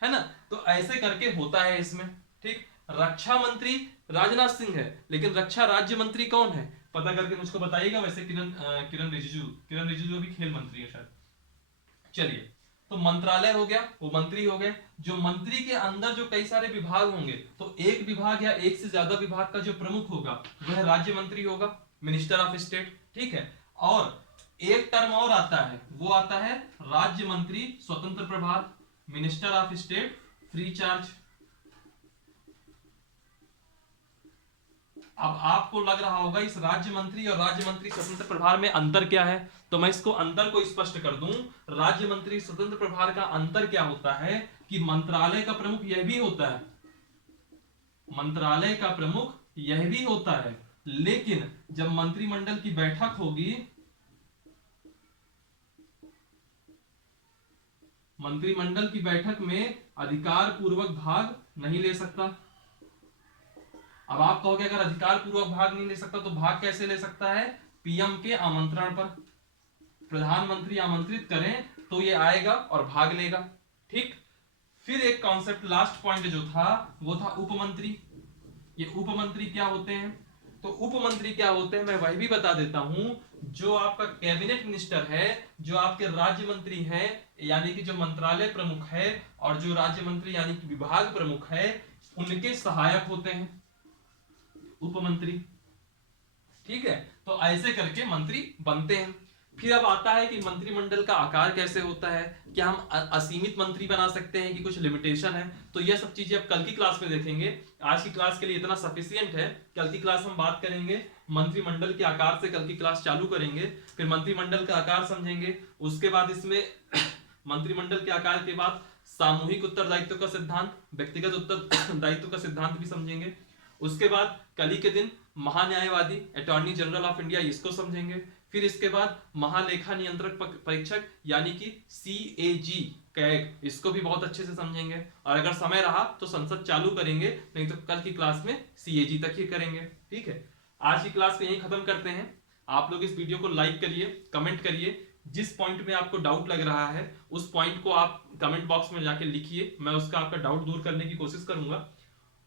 है ना। तो ऐसे करके होता है इसमें। ठीक, रक्षा मंत्री राजनाथ सिंह है, लेकिन रक्षा राज्य मंत्री कौन है, पता करके मुझको बताइएगा। वैसे किरण रिजिजू अभी खेल मंत्री है शायद। चलिए, तो मंत्रालय हो गया, वो मंत्री हो गए। जो मंत्री के अंदर जो कई सारे विभाग होंगे, तो एक विभाग या एक से ज्यादा विभाग का जो प्रमुख होगा वह राज्य मंत्री होगा, मिनिस्टर ऑफ स्टेट। ठीक है, और एक टर्म और आता है, वो आता है राज्य मंत्री स्वतंत्र प्रभार, minister of state free charge. अब आपको लग रहा होगा इस राज्य मंत्री और राज्य मंत्री स्वतंत्र प्रभार में अंतर क्या है, तो मैं इसको अंतर को स्पष्ट कर दूं। राज्य मंत्री स्वतंत्र प्रभार का अंतर क्या होता है कि मंत्रालय का प्रमुख यह भी होता है, मंत्रालय का प्रमुख यह भी होता है, लेकिन जब मंत्रिमंडल की बैठक होगी, मंत्रिमंडल की बैठक में अधिकार पूर्वक भाग नहीं ले सकता। अब आप कहोगे अगर अधिकार पूर्वक भाग नहीं ले सकता तो भाग कैसे ले सकता है, पीएम के आमंत्रण पर, प्रधानमंत्री आमंत्रित करें तो ये आएगा और भाग लेगा। ठीक, फिर एक कॉन्सेप्ट लास्ट पॉइंट जो था वो था उपमंत्री। ये उपमंत्री क्या होते हैं, तो उपमंत्री क्या होते हैं मैं वही भी बता देता हूं। जो आपका कैबिनेट मिनिस्टर है, जो आपके राज्य मंत्री है यानी कि जो मंत्रालय प्रमुख है, और जो राज्य मंत्री यानी कि विभाग प्रमुख है, उनके सहायक होते हैं उपमंत्री। ठीक है, तो ऐसे करके मंत्री बनते हैं। फिर अब आता है कि मंत्रिमंडल का आकार कैसे होता है, क्या हम असीमित मंत्री बना सकते हैं कि कुछ लिमिटेशन है, तो यह सब चीजें अब कल की क्लास में देखेंगे। आज की क्लास के लिए इतना सफिशिएंट है। कल की क्लास हम बात करेंगे मंत्रिमंडल के आकार से, कल की क्लास चालू करेंगे, फिर मंत्रिमंडल का आकार समझेंगे। उसके बाद इसमें मंत्रिमंडल के आकार के बाद सामूहिक उत्तरदायित्व का सिद्धांत, व्यक्तिगत उत्तरदायित्व का सिद्धांत भी समझेंगे। उसके बाद कल ही के दिन महान्यायवादी, अटॉर्नी जनरल ऑफ इंडिया, इसको समझेंगे। फिर इसके बाद महालेखा नियंत्रक परीक्षक यानी कि CAG कैग, इसको भी बहुत अच्छे से समझेंगे। और अगर समय रहा तो संसद चालू करेंगे, नहीं तो कल की क्लास में CAG तक ही करेंगे। ठीक है, आज की क्लास को यहीं खत्म करते हैं। आप लोग इस वीडियो को लाइक करिए, कमेंट करिए, जिस पॉइंट में आपको डाउट लग रहा है उस पॉइंट को आप कमेंट बॉक्स में जाके लिखिए, मैं उसका आपका डाउट दूर करने की कोशिश करूंगा।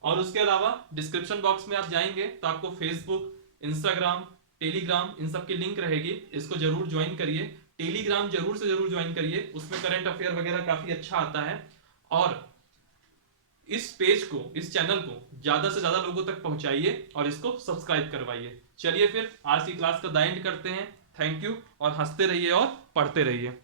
और उसके अलावा डिस्क्रिप्शन बॉक्स में आप जाएंगे तो आपको फेसबुक, इंस्टाग्राम, टेलीग्राम, इन सब की लिंक रहेगी, इसको जरूर ज्वाइन करिए। टेलीग्राम जरूर से जरूर ज्वाइन करिए, उसमें करंट अफेयर वगैरह काफी अच्छा आता है। और इस पेज को, इस चैनल को ज्यादा से ज्यादा लोगों तक पहुंचाइए और इसको सब्सक्राइब करवाइए। चलिए फिर आज की क्लास का द एंड करते हैं। थैंक यू, और हंसते रहिए और पढ़ते रहिए।